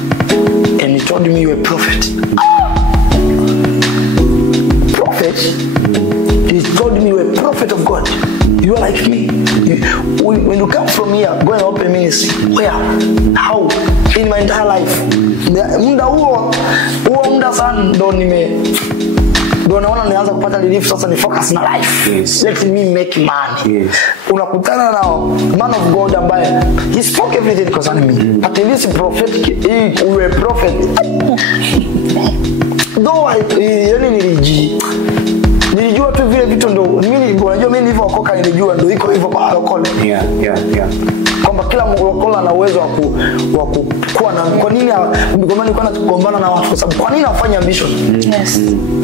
and he told me, you are a prophet. Prophet? He told me, you are a prophet of God. You are like me. When you come from here, go and open ministry. Where? How? In my entire life. Muda huo muda sana ndo naona nianza kupata relief. Sasa ni focus na life. Yes. Let me make money. Yes. Unakutana na man of God ambaye he spoke everything concerning me. But in this prophetic, he were a prophet. Though yani nilijua tu vile vitu kitu ndo mimi unajua mimi nilivyokoka nilijua ndo iko hivyo kwa alokole. Yeah. Kwamba kila mlokole ana uwezo wa kuwa na kwa nini mgomani kwa kugombana na watu kwa sababu kwa nini afanye ambition? Yes.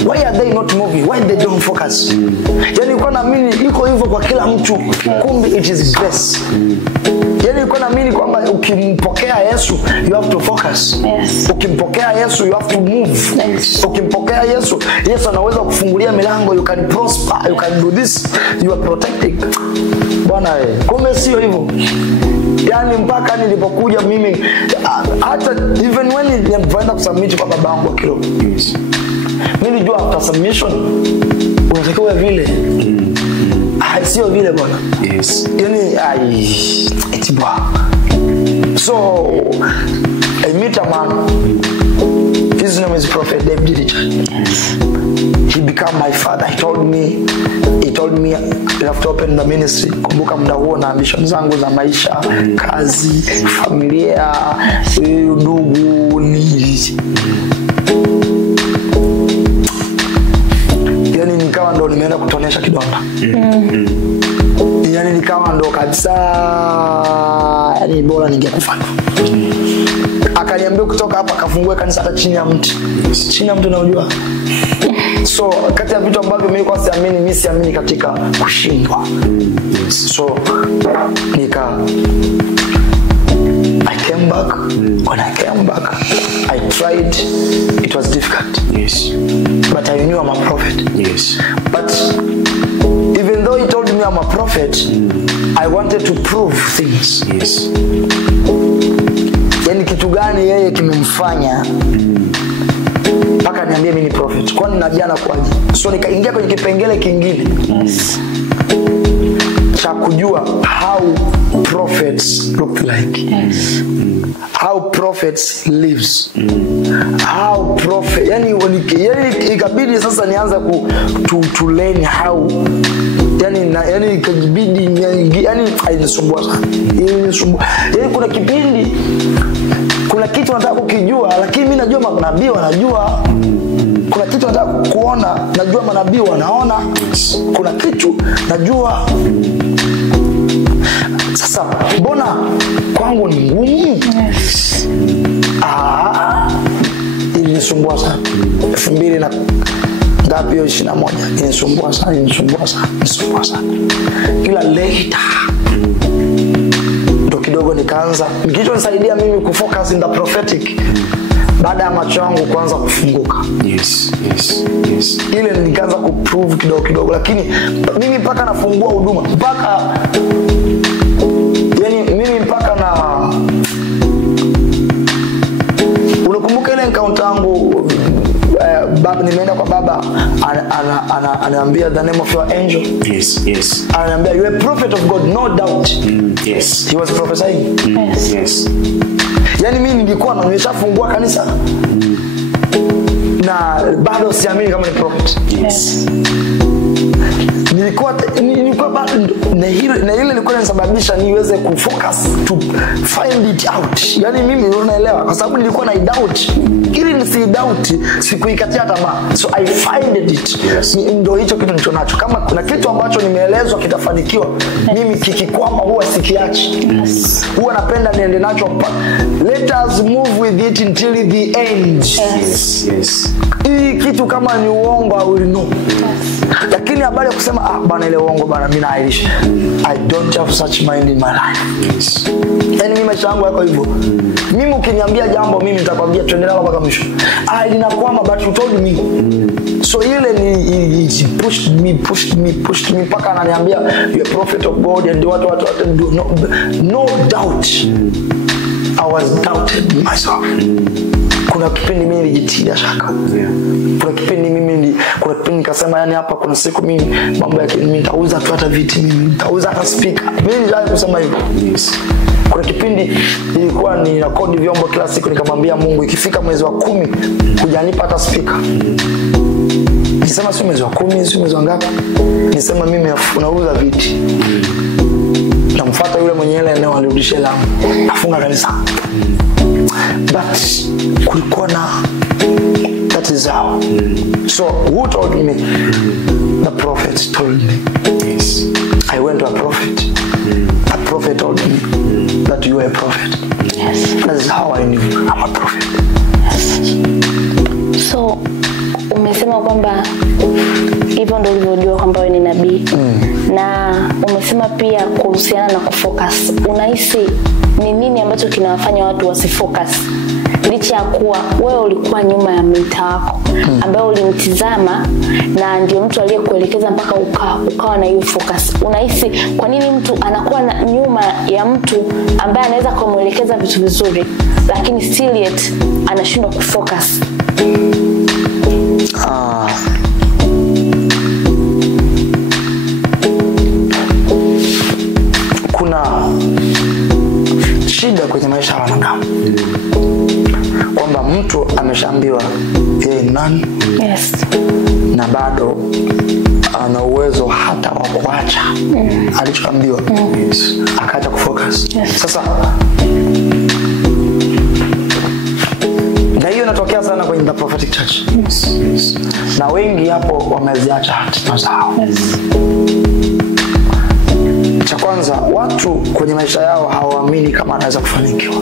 Why are they not moving? Why they don't focus? Yani kwa naamini iko hivyo kwa kila mtu. Kumbe it is grace. Yani kwa naamini kwamba ukimpokea Yesu you have to focus. Yes. Ukimpokea Yesu you have to move. Yes. Ukimpokea Yesu anaweza kufungulia milango, you can prosper, you can do this, you are protected. Bwana wewe, kumbe sio hivyo. Yani mpaka nilipokuja mimi hata even when nilipoenda kusubmit kwa babangu kidogo. Yes. Mimi nilijua after submission unatakiwa vile. Sio vile bwana. Yes. Yani it's bad. So I met a man. His name is Prophet David Richard. He became my father. He told me you have to open the ministry. Kumbuka muda huo na ambition zangu za maisha, kazi, familia, ndugu ni. Yani nikawa ndo nimeenda kutonesha kidonda. Yani nikawa ndo kabisa yani bora ningekufa. Akaniambia kutoka hapa kafungue kanisa hata chini ya mti. Chini ya mti unajua. So kati ya vitu ambavyo mimi kwa mimi siamini katika kushindwa. So I came back. When I came back, I tried. It was difficult. Yes. But I knew I'm a prophet. Yes. But even though he told me I'm a prophet, I wanted to prove things. Yes. Yani kitu gani yeye kimemfanya mpaka niambie mimi ni prophet? Kwani na jana kwaje? So nikaingia kwenye kipengele kingine. Yes. Cha kujua how prophets look like. Yes. How prophets lives. How prophet yani ikabidi sasa nianze to learn how yani ikabidi yani hainisumbua sana. Yani kuna kipindi kuna kitu nataka kukijua lakini mimi najua manabii wanajua. Kuna kitu nataka kuona najua manabii wanaona. Kuna kitu najua. Sasa mbona kwangu ni ngumu? Yes. Ilinisumbua sana. 2000 na ngapi 21 ilinisumbua sana. Ila later ndo kidogo nikaanza kilichonisaidia mimi kufocus in the prophetic baada ya macho yangu kuanza kufunguka. Yes. Ile nikaanza kuprove kidogo lakini mimi mpaka nafungua huduma mpaka yani mimi mpaka na unakumbuka ile encounter yangu baba nimeenda kwa baba ananiambia the name of your angel. Yes. Ananiambia you are a prophet of God, no doubt. Yes. He was prophesying. Yes. Yani mimi nilikuwa nimeshafungua kanisa na bado siamini kama ni prophet. Yes. Nilikuwa bado na ile ilikuwa inasababisha niweze kufocus to find it out. Yani mimi unaelewa kwa sababu nilikuwa na doubt. Ili nisi doubt sikuikatia tamaa. So I find it. Yes. Ndio hicho kitu nilicho nacho. Kama kuna kitu ambacho nimeelezwa kitafanikiwa, mimi kikikwama huwa sikiachi. Yes. Huwa napenda niende nacho. Let us move with it until the end. Yes. Hii kitu kama ni uongo I will know. Lakini habari ya kusema bana ile uongo bana mimi naaishi. I don't have such mind in my life. Yes. Yani mimi maisha yangu yako hivyo. Mimi ukiniambia jambo mimi nitakwambia tuendelee mpaka mwisho. Linakwama but you told me. So ile ni pushed me mpaka ananiambia you are prophet of God and what no doubt. I was doubted myself. Kuna kipindi mimi nilijitia shaka. Yeah. Kuna kipindi nikasema yani hapa kuna siku mimi mambo yake mimi nitauza tu hata viti, mimi nitauza hata speaker. Mimi nilianza kusema hivyo. Yes. Kuna kipindi nilikuwa ni record vyombo kila siku nikamwambia Mungu ikifika mwezi wa 10 hujanipa hata speaker. Nisema si mwezi wa 10, si mwezi wa ngapi? Nisema mimi unauza viti. Namfuata yule mwenye ile eneo alirudisha lamu. Afunga kanisa. But kulikuwa na that is how. So who told me? The prophet told me. Yes. I went to a prophet. A prophet told me that you are a prophet. Yes. That is how I knew I'm a prophet. Yes. So umesema kwamba hivyo ndio ulivyojua kwamba wewe ni nabii. Na umesema pia kuhusiana na kufocus. Unahisi ni nini ambacho kinawafanya watu wasifocus? Licha ya kuwa wewe ulikuwa nyuma ya mentor wako ambaye ulimtizama na ndio mtu aliyekuelekeza mpaka ukawa na hiyo focus. Unahisi kwa nini mtu anakuwa nyuma ya mtu ambaye anaweza kumuelekeza vitu vizuri lakini still yet anashindwa kufocus? Kuna shida kwenye maisha ya wanadamu. Kwamba mtu ameshaambiwa yeye nani? Yes. Na bado ana uwezo hata wa kuacha alichoambiwa. Yes. Akaacha kufocus. Yes. Sasa na hiyo inatokea sana kwenye the prophetic church. Yes. Yes. Na wengi hapo wameziacha hatima zao. Yes. Cha kwanza, watu kwenye maisha yao hawaamini kama anaweza kufanikiwa.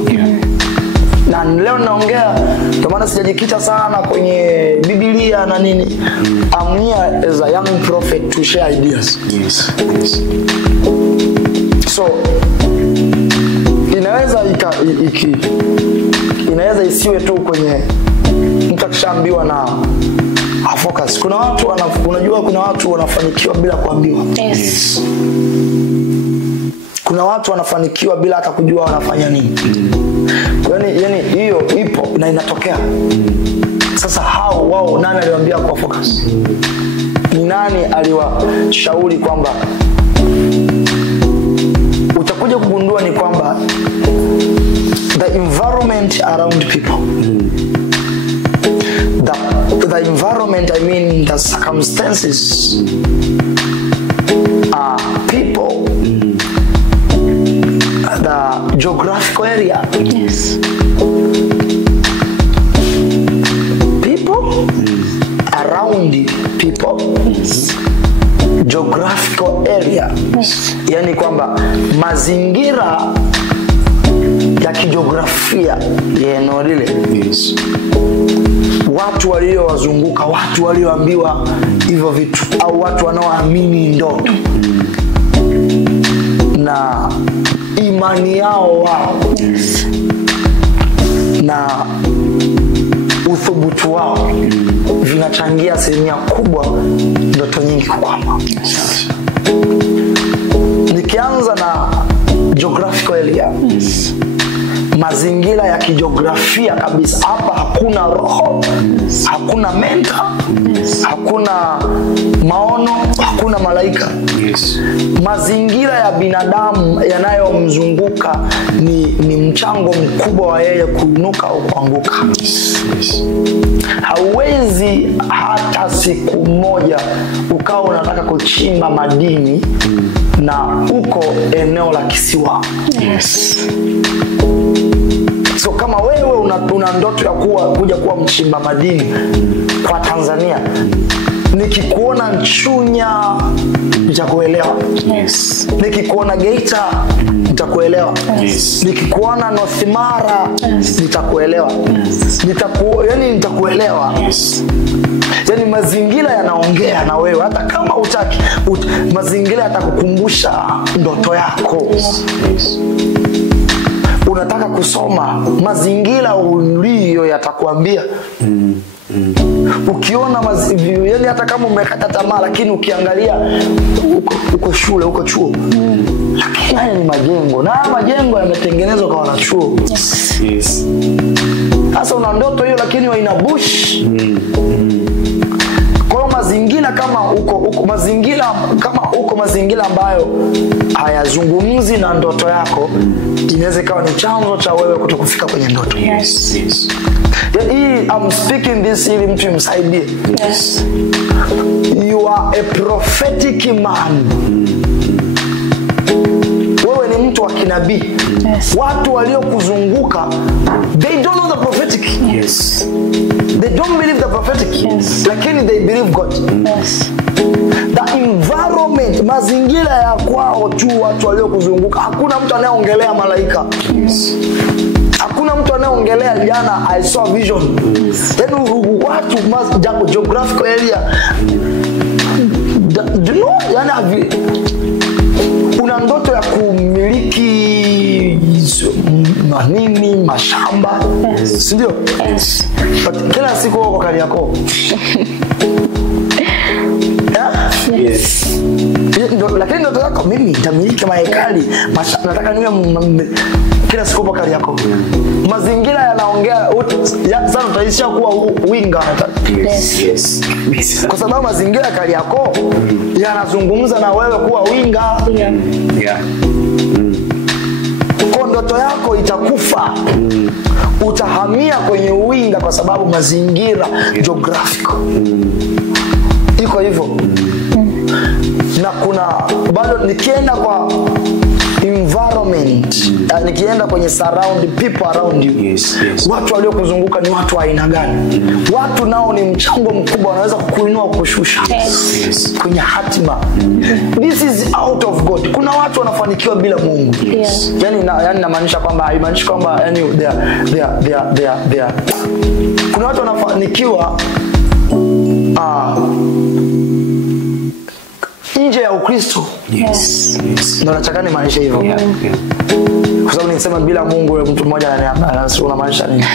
Na leo naongea kwa maana sijajikita sana kwenye Biblia na nini. I'm here as a young prophet to share ideas. Yes. Yes. So inaweza isiwe tu kwenye mtu akishaambiwa na focus. Kuna watu unajua kuna watu wanafanikiwa bila kuambiwa. Yes. Kuna watu wanafanikiwa bila hata kujua wanafanya nini. Yani hiyo ipo na inatokea. Sasa wao nani aliwaambia kwa focus? Ni nani aliwashauri kwamba utakuja kugundua ni kwamba the environment around people, the environment, I mean the circumstances, people, the geographical area. Yes. People around people. Yes. Geographical area. Yes. Yani kwamba mazingira ya kijiografia ya eneo lile. Yes. Watu waliowazunguka, watu walioambiwa hivyo vitu, au watu wanaoamini ndoto na imani yao wao. Yes. Na uthubutu wao vinachangia asilimia kubwa ndoto nyingi kukwama. Yes. Nikianza na geographical area. Yes. Mazingira ya kijiografia kabisa. Hapa hakuna roho, hakuna mentor, hakuna maono, hakuna malaika. Yes. Mazingira ya binadamu yanayomzunguka ni mchango mkubwa wa yeye kuinuka au kuanguka. Yes. Yes. Hauwezi hata siku moja ukawa unataka kuchimba madini na uko eneo la kisiwa. Yes. So kama wewe una ndoto ya kuja kuwa mchimba madini kwa Tanzania, nikikuona Chunya nitakuelewa. Yes. Nikikuona Geita nitakuelewa. Yes. Nikikuona North Mara nitakuelewa. Yes. Nitakuelewa. Yes. Yani mazingira yanaongea na wewe hata kama hutaki. Mazingira yatakukumbusha ndoto yako. Yes. Unataka kusoma, mazingira ulio yatakwambia. Ukiona yani hata kama umekata tamaa, lakini ukiangalia uko shule, uko chuo. Lakini haya ni majengo, na majengo yametengenezwa kwa wanachuo. Yes. Yes. Sasa una ndoto hiyo lakini ina bush. Kwa mazingira kama uko mazingira ambayo hayazungumzi na ndoto yako, inaweza kawa ni chanzo cha wewe kutokufika kwenye ndoto. Yes. Yes. I'm speaking this ili mtu msaidie. Yes. You are a prophetic man. Wewe ni wito wa kinabii. Watu waliokuzunguka, they don't know the prophetic. Yes. They don't believe the prophetic. Lakini they believe God. The environment, mazingira ya kwao tu, watu waliokuzunguka. Hakuna mtu anayeongelea malaika. Hakuna mtu anayeongelea jana I saw vision. Yaani watu geographical area. Do you know, yani una ndoto ya kumiliki manini, mashamba, si ndio? But kila siku wako Kariakoo. Yes. Lakini ndoto yako, mimi nitamiliki mahekali, nataka niwe kila siku wako Kariakoo. Mazingira yanaongea, sana utaishia kuwa winga. Yes. Kwa sababu mazingira ya Kariakoo yanazungumza na wewe kuwa winga. Yeah. Kwa ndoto yako itakufa. Utahamia kwenye winga kwa sababu mazingira geographical. Iko hivyo. Na kuna bado nikienda kwa environment, nikienda kwenye surround people around you. Yes. Watu waliokuzunguka ni watu wa aina gani? Watu nao ni mchango mkubwa, wanaweza kukuinua kukushusha kwenye hatima. This is out of God. Kuna watu wanafanikiwa bila Mungu. Yani namaanisha kwamba haimaanishi kwamba yani they are. Kuna watu wanafanikiwa nje ya Ukristo. Yes. Ndio nataka nimaanishe hivyo. Kwa sababu nisema bila Mungu mtu mmoja unamaanisha nini?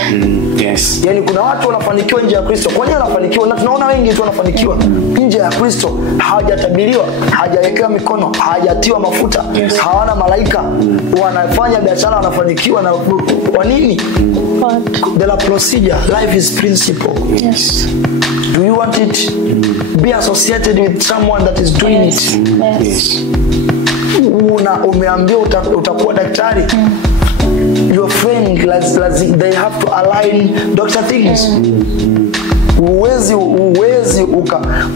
Yes. Yani kuna watu wanafanikiwa nje ya Kristo. Kwa nini wanafanikiwa? Na tunaona wengi tu wanafanikiwa nje ya Kristo. Hawajatabiriwa, hawajawekewa mikono, hawajatiwa mafuta, hawana malaika. Wanafanya biashara, wanafanikiwa na kwa nini? The procedure, life is principle. Yes. Do you want it? Be associated with someone that is doing it. Yes. Umeambiwa utakuwa daktari. Your friend, they have to align doctor things. Uwezi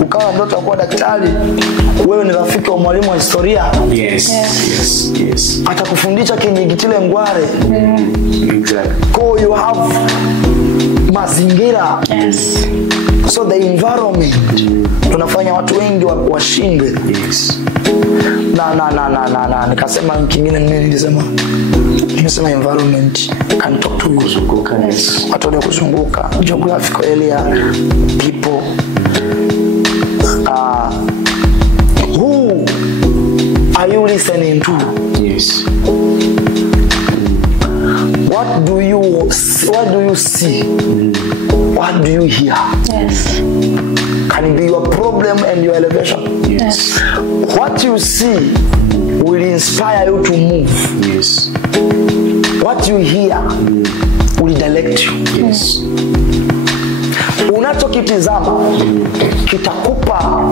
ukawa ndoto kuwa daktari, wewe ni rafiki wa mwalimu wa historia. Yes. Atakufundisha Kinyigitile Ngware. Exactly. So you have mazingira. So the environment tunafanya watu wengi washinde. Yes. Na nikasema kingine nilisema environment can talk to you. Watu waliokuzunguka, geographical area, people. Who are you listening to? Yes. What do you see? What do you hear? Yes. Can it be your problem and your elevation? Yes. What you see will inspire you to move. Yes. What you hear will direct you. Yes. Unachokitizama kitakupa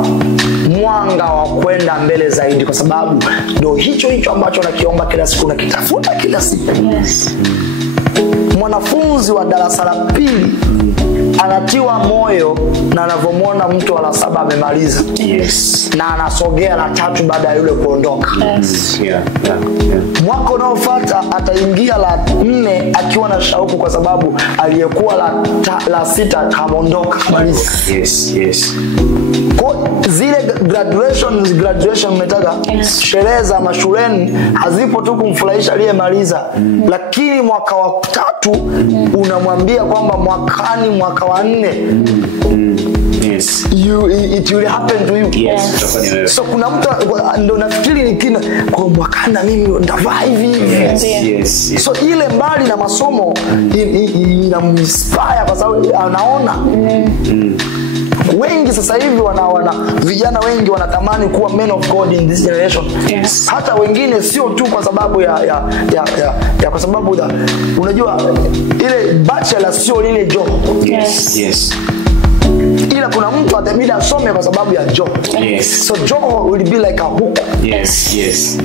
mwanga wa kwenda mbele zaidi, kwa sababu ndio hicho ambacho nakiomba kila siku na kitafuta kila siku. Yes. Mwanafunzi wa darasa la pili anatiwa moyo na anavyomuona mtu wa la 7 amemaliza. Yes. Na anasogea la 3 baada ya yule kuondoka. Yes. Yeah. Mwaka unaofuata ataingia la 4 akiwa na shauku, kwa sababu aliyekuwa la 6 kamondoka maliza. Yes. Kwa zile graduation umetaga, sherehe za mashuleni hazipo tu kumfurahisha aliyemaliza, lakini mwaka wa 3 unamwambia kwamba mwaka wa 4 Yes. it will happen to you. Yes. So kuna mtu ndo nafikiri nikina kwa mwakana mimi ndavaa hivi. Yes. So ile mbali na masomo inamspire kwa sababu anaona. Wengi sasa hivi vijana wengi wanatamani kuwa men of God in this generation. Yes. Hata wengine sio tu kwa sababu kwa sababu unajua ile bachelor sio lile job. Yes. Ila kuna mtu atabidi asome kwa sababu ya job. Yes. So job will be like a hook. Yes.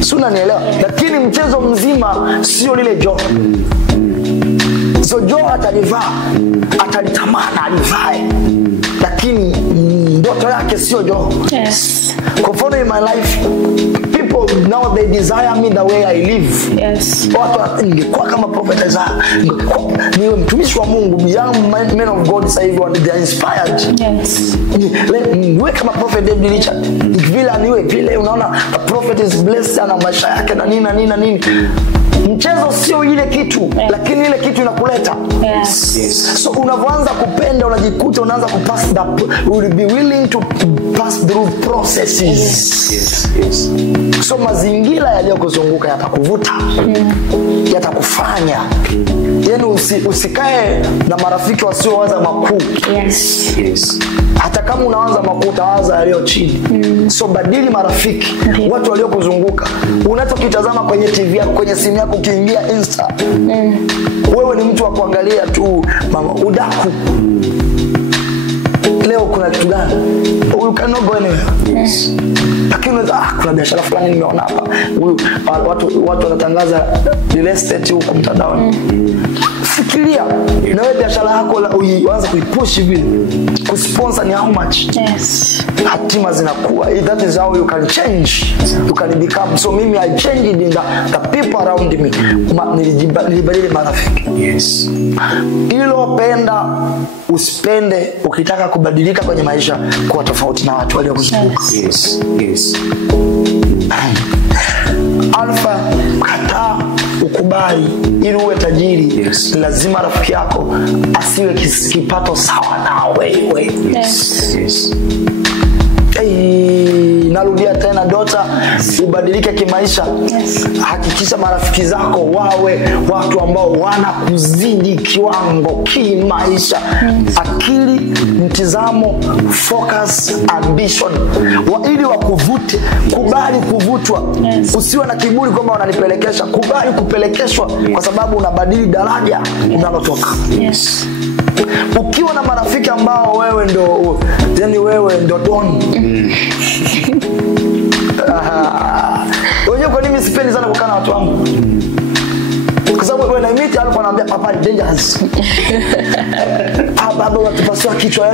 So unanielewa? Lakini mchezo mzima sio lile job. So job atalivaa, atalitamana alivae. Lakini ndoto yake sio job. Yes. Kwa mfano in my life, people people now they desire me the way I live. Yes. Watu ningekuwa kama prophet Isaiah, niwe mtumishi wa Mungu, young men of God sasa hivi they are inspired. Yes. Niwe kama prophet David Richard. Vile niwe vile unaona a prophet is blessed na maisha yake na nini. Mchezo sio ile kitu, lakini ile kitu inakuleta. Yes. So unaanza kupenda, unajikuta unaanza kupass will be willing to pass through processes. Yes. So mazingira yaliyokuzunguka yatakuvuta, yatakufanya. Yaani usikae na marafiki wasiowaza makuu. Yes. Hata kama unaanza makuu utawaza yaliyo chini. So badili marafiki, watu waliokuzunguka. Unachokitazama kwenye TV yako, kwenye simu yako, ukiingia Insta. Wewe ni mtu wa kuangalia tu mama udaku. Leo kuna kitu gani? You cannot go anywhere. Yes. Lakini kuna biashara fulani nimeona hapa. Watu wanatangaza real estate huko mtandaoni. Fikiria na wewe biashara yako uanze kuipush vile. Kusponsor ni how much? Yes. Hatima zinakuwa. That is how you can change. You can become. So mimi I changed in the people around me. Nilibadili marafiki. Yes. Ilo penda usipende ukitaka kubadilika kwenye maisha kuwa tofauti na watu waliokuzunguka. Yes. Alpha, kataa ukubali ili uwe tajiri. Yes. Lazima rafiki yako asiwe kipato sawa na wewe. Yes. Narudia tena Dota, ubadilike kimaisha. Yes. Hakikisha marafiki zako wawe watu ambao wanakuzidi kiwango kimaisha. Akili, mtizamo, focus, ambition. Ili wakuvute, kubali kuvutwa. Yes. Usiwe na kiburi kwamba unanipelekesha, kubali kupelekeshwa kwa sababu unabadili daraja unalotoka. Yes. Ukiwa na marafiki ambao wewe ndo don. Unajua kwa nini sipendi sana kukaa na watu wangu? Kwa sababu when I meet alikuwa ananiambia papa ni dangerous. Baba watupasua kichwa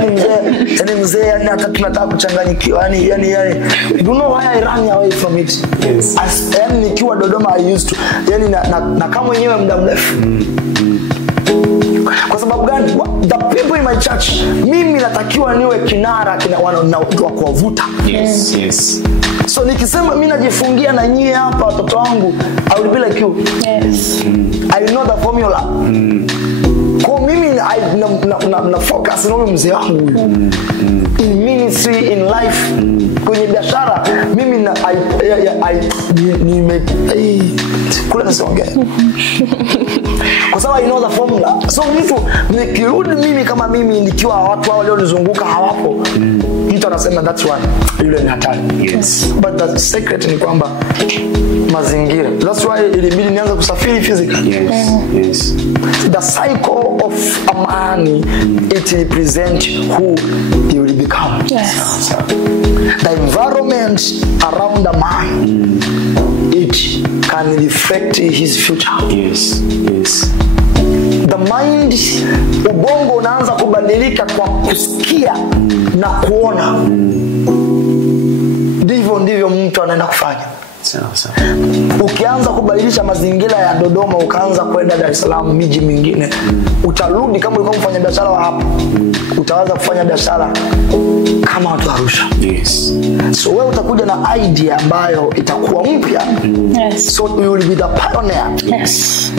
mzee yani hata tunataka kuchanganyikiwa yani you know why I run away from it. Yes. Yani nikiwa Dodoma I used to yani na kama mwenyewe muda mrefu. Kwa sababu gani? The people in my church, mimi natakiwa niwe kinara wa kuwavuta. Yes. So nikisema mimi najifungia na nyie hapa watoto wangu, I will be like you. Yes. I know the formula. Kwa mimi na focus na mzee wangu. In ministry, in life, kwenye biashara, mimi kula nisongea. Kwa sababu I know the formula. So mtu nikirudi mimi kama mimi nikiwa watu wao walionizunguka hawapo, mtu anasema that's why yule ni hatari. Yes. But the secret ni kwamba mazingira. That's why ilibidi nianze kusafiri physically. Yes. The cycle of a man, it represents who he will become. Yes. The environment around a man, it can reflect his future. Yes. The mind, ubongo unaanza kubadilika kwa kusikia na kuona. Ndivyo mtu anaenda kufanya. Sawa. Ukianza kubadilisha mazingira ya Dodoma ukaanza kwenda Dar es Salaam, miji mingine, utarudi kama ulikuwa mfanya biashara wa hapo, utaanza kufanya biashara kama watu Arusha. Yes. So wewe utakuja na idea ambayo itakuwa mpya. Yes. So you will be the pioneer. Yes.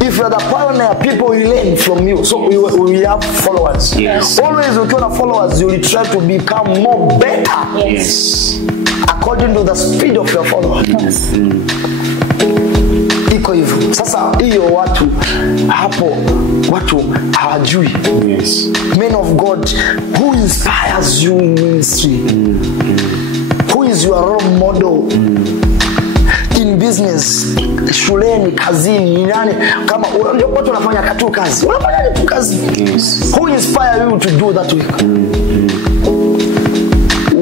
If you are the pioneer, people will learn from you. So we will have followers. Yes. Always ukiwa na followers, you will try to become more better. Yes. According to the speed of your followers. Yes. Iko hivyo. Sasa hiyo watu hapo hawajui. Yes. Men of God, who inspires you in ministry? Who is your role model? In business, shuleni, kazini, nani kama watu wanafanya tu kazi. Unafanya tu kazi. Yes. Who inspire you to do that work?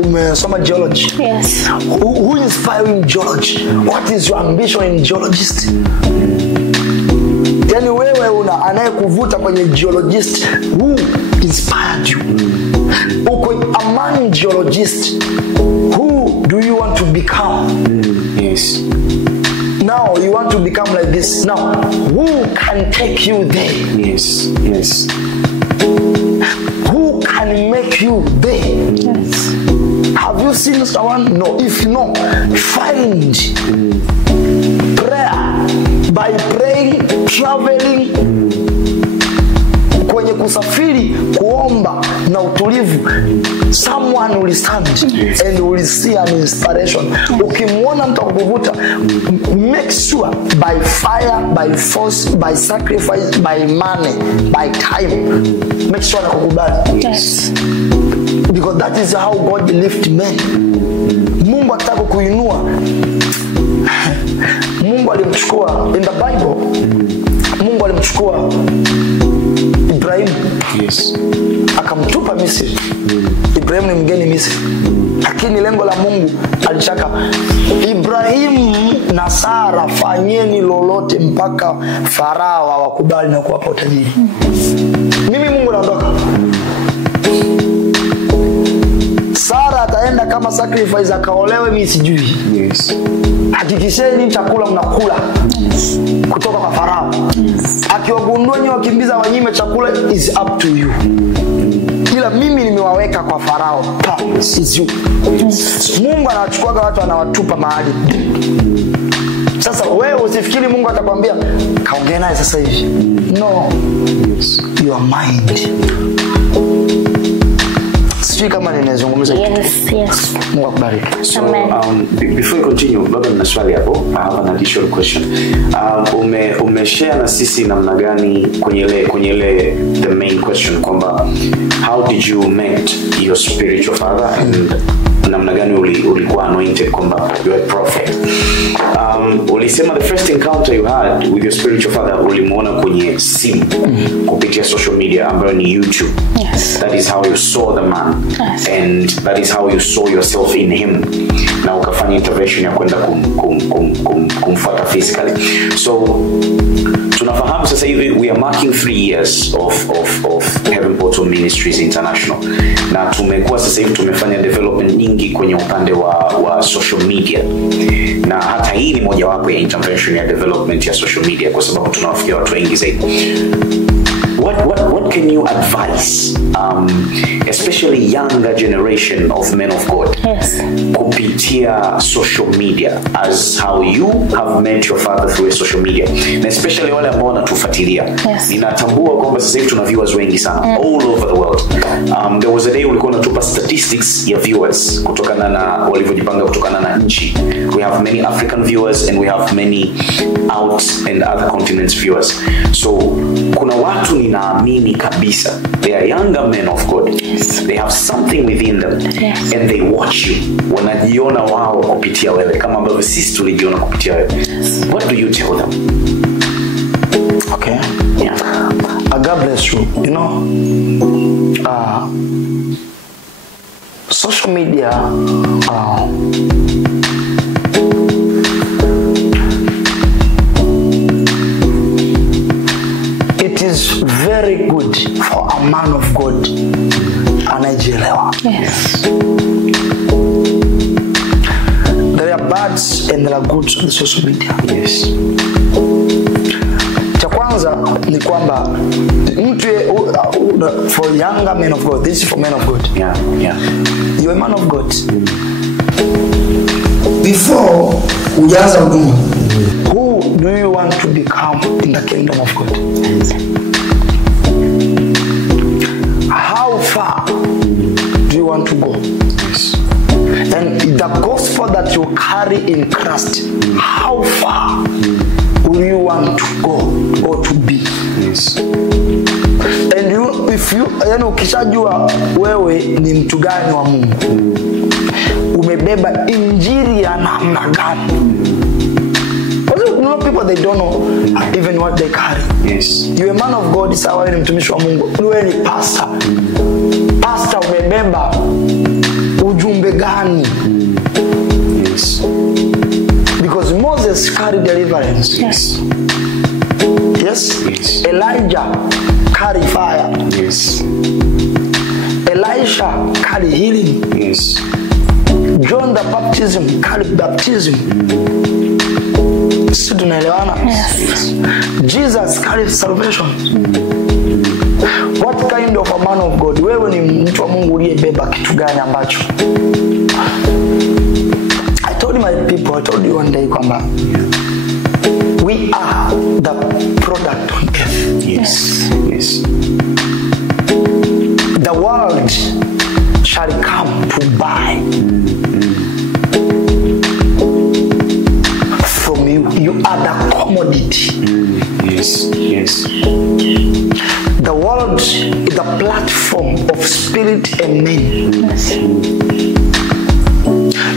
Umesoma geology. Yes. Who inspire you in geology? What is your ambition in geologist? Yani wewe anayekuvuta kwenye geologist, who inspired you? Uko a man geologist, who do you want to become? Yes. Now you want to become like this. Now, who can take you there? Yes. Yes. Who can make you there? Yes. Have you seen someone? No. If no, find prayer. By praying, traveling, kwenye kusafiri, kuomba na utulivu, someone will stand and will see an inspiration. Ukimwona mtu akuvuta, make sure by fire, by force, by sacrifice, by money, by time, make sure anakukubali. Yes. Because that is how God lift men. Mungu ataka kuinua. Mungu alimchukua in the Bible. Mungu alimchukua Ibrahim. Yes. Akamtupa Misri. Ibrahim ni mgeni Misri. Lakini lengo la Mungu alitaka Ibrahim na Sara, fanyeni lolote mpaka Farao awakubali na kuwapa utajiri. Mimi Mungu naondoka. Sara ataenda kama sacrifice akaolewe, mimi sijui. Yes. Hakikisheni chakula mnakula kutoka kwa Farao. Akiwagundua nyinyi wakimbiza wanyime chakula, is up to you. Ila mimi nimewaweka kwa Farao. Is you. Mungu anachukua watu anawatupa mahali. Sasa wewe usifikiri Mungu atakwambia kaongea naye sasa hivi. No. Yes. Your mind. Sijui kama ninazungumza. Yes, yes. Mungu akubariki. So, Amen. Before you continue, baba nina swali hapo. I have an additional question. Umeshare na sisi namna gani kwenye ile the main question kwamba how did you meet your spiritual father and namna gani ulikuwa anointed kwamba you are a prophet. Ulisema the first encounter you had with your spiritual father ulimuona kwenye simu kupitia social media ambayo ni YouTube. Yes. That is how you saw the man. Yes. And that is how you saw yourself in him. Na ukafanya intervention ya kwenda kumfuata physically. So tunafahamu sasa hivi we are marking 3 years of Heaven Portal Ministries International. Na tumekuwa sasa hivi tumefanya development nyingi kwenye upande wa social media. Na hata hii ni mojawapo ya intervention ya development ya social media kwa sababu tunawafikia watu wengi zaidi. What can you advise, especially younger generation of men of God, Yes. kupitia social media as how you have met your father through social media, na especially wale ambao wanatufuatilia. Yes. Ninatambua kwamba sasa hivi tuna viewers wengi sana all over the world. There was a day ulikuwa unatupa statistics ya viewers kutokana na walivyojipanga kutokana na nchi. We have many African viewers and we have many out and other continents viewers. So kuna watu ninaamini kabisa they are younger men of God. Yes. They have something within them. Yes. And they watch you. Wanajiona wao kupitia wewe kama ambavyo sisi tulijiona kupitia wewe. What do you tell them? Okay. Yeah. God bless you. You know, social media it is very good for a man of God anajielewa. Yes. There are bads and there are goods on the social media. Yes. Cha kwanza ni kwamba mtu for younger men of God, this is for men of God. Yeah. Yeah. You're a man of God. Before ujaanza huduma, who do you want to become in the kingdom of God? How far do you want to go? Yes. And the gospel that you carry in Christ, how far will you want to go or to be? Yes. And you, if you, yani ukishajua wewe ni mtu gani wa Mungu, umebeba injili ya namna gani? Because you know people, they don't know even what they carry. Yes. You a man of God, sawa, wewe ni mtumishi wa Mungu, wewe ni pastor. Pastor, umebeba ujumbe gani? Yes. Because Moses carried deliverance. Yes. Yes? Yes. Elijah carried fire. Yes. Elisha carried healing. Yes. John the baptism carried baptism. Si tunaelewana? Yes. Jesus carried salvation. What kind of a man of God? Wewe ni mtu wa Mungu uliyebeba kitu gani ambacho? I told you one day kwamba we are the product on earth. Yes. Yes. The world shall come to buy from you. You are the commodity. Yes. Yes. The world is the platform of spirit and men. Yes.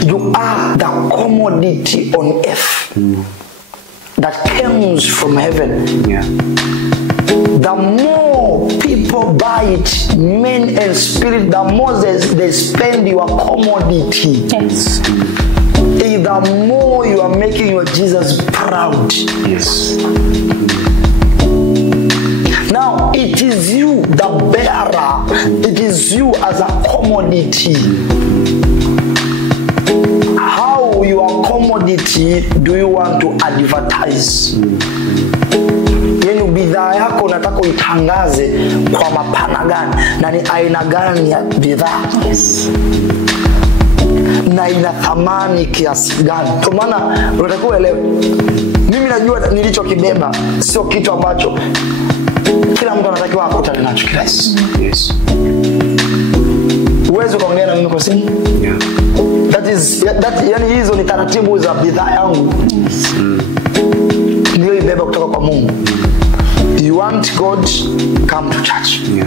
You are the commodity on earth that comes from heaven. Yeah. The more people buy it, men and spirit, the more they spend your commodity. Yes. The more you are making your Jesus proud. Yes. Now it is you, the bearer. It is you as a commodity. How your commodity do you want to advertise? Yani bidhaa yako unataka uitangaze kwa mapana gani na ni aina gani ya bidhaa? Yes. Na ina thamani kiasi gani? Kwa maana unataka uelewe. Mimi najua nilichokibeba sio kitu ambacho kila mtu anatakiwa akutane nacho kila siku. Yes. Uwezo kuongea na mimi kwa simu? Yeah. Yani hizo ni taratibu za bidhaa yangu. Ndio ibeba kutoka kwa Mungu. You want God, come to church. Yeah.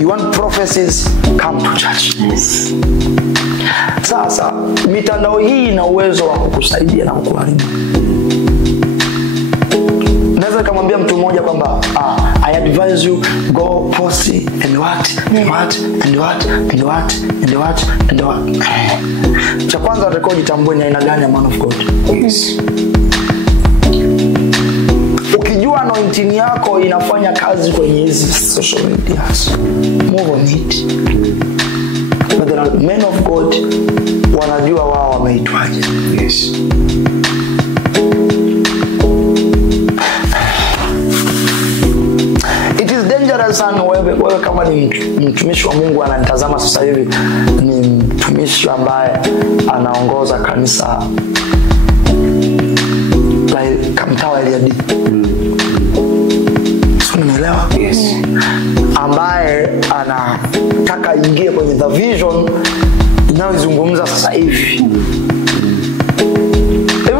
You want prophecies, come to church. Yes. Sasa mitandao hii ina uwezo wa kukusaidia na kukuharibu. Naweza kumwambia mtu mmoja kwamba I advise you go post and what. Cha kwanza utakao jitambue ni aina gani ya man of God. Yes. Ukijua anointing yako inafanya kazi kwenye hizi social media, move on it. But there are men of God wanajua wao wameitwaje. Yes. It is dangerous sana wewe kama ni mtumishi wa Mungu ananitazama sasa hivi, ni mtumishi ambaye anaongoza kanisa mtaa wa Eliadi. Unaelewa? Yes. Ambaye anataka ingie kwenye the vision inayozungumza sasa hivi.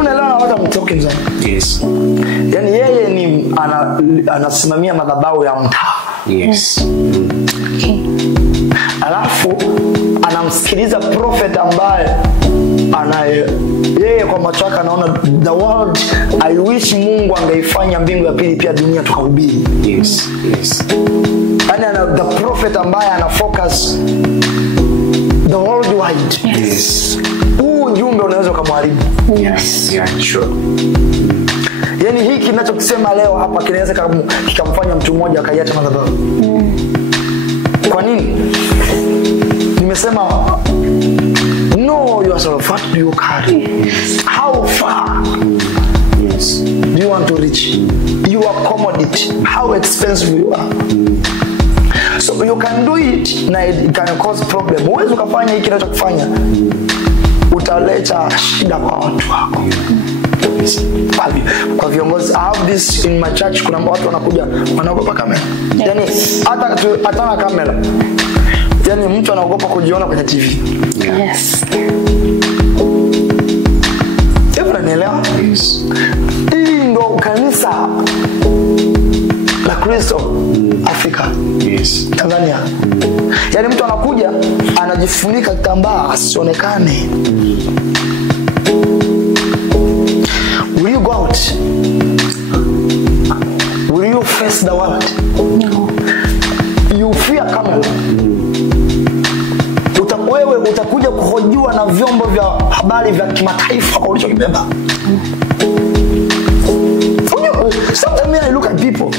Unaelewa watu mtoke mzani? Yes. Yani yeye ni anasimamia madhabahu ya mtaa. Yes. Okay. Alafu anamsikiliza prophet ambaye yeye kwa macho yake anaona the world, I wish Mungu angeifanya mbingu ya pili pia dunia tukahubiri. Yes. Yes. And the prophet ambaye ana focus the worldwide. Yes. Huu jumbe unaweza kumharibu. Yes. Yeah, sure. Yani hiki ninachokisema leo hapa kinaweza kikamfanya mtu mmoja akaiacha madhabahu. Kwa nini? Nimesema know yourself, what do you carry? How far Yes. do you want to reach? Your commodity, how expensive you are. So you can do it na it can cause problem. Uwezo kufanya hiki kinachokufanya utaleta shida kwa watu wako. Kwa viongozi, I have this in my church, kuna watu wanakuja wanaogopa kamera. Yani hata na kamera. Yani mtu anaogopa kujiona kwenye TV. Yes. Unaelewa? Yes. Hii ndo kanisa la Kristo Afrika. Yes. Tanzania. Yani mtu anakuja anajifunika kitambaa asionekane. Will you go out? Will you face the world? No. You fear camera. Wewe utakuja kuhojiwa na vyombo vya habari vya kimataifa kwa ulichokibeba. Sometimes I look at people.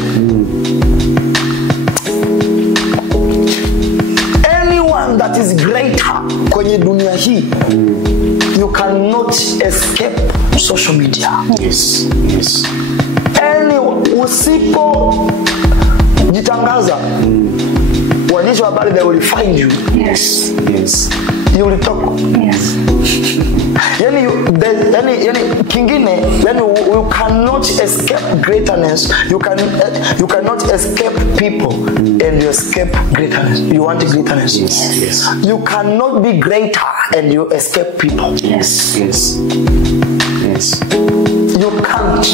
Anyone that is greater kwenye dunia hii you cannot escape social media. Yes. Any usipo jitangaza, waandishi wa habari they will find you. Yes. You will talk. Yes. Yani kingine, you cannot escape greatness. You cannot escape people and you escape greatness. You want greatness. Yes. You cannot be greater and you escape people. Yes. You can't.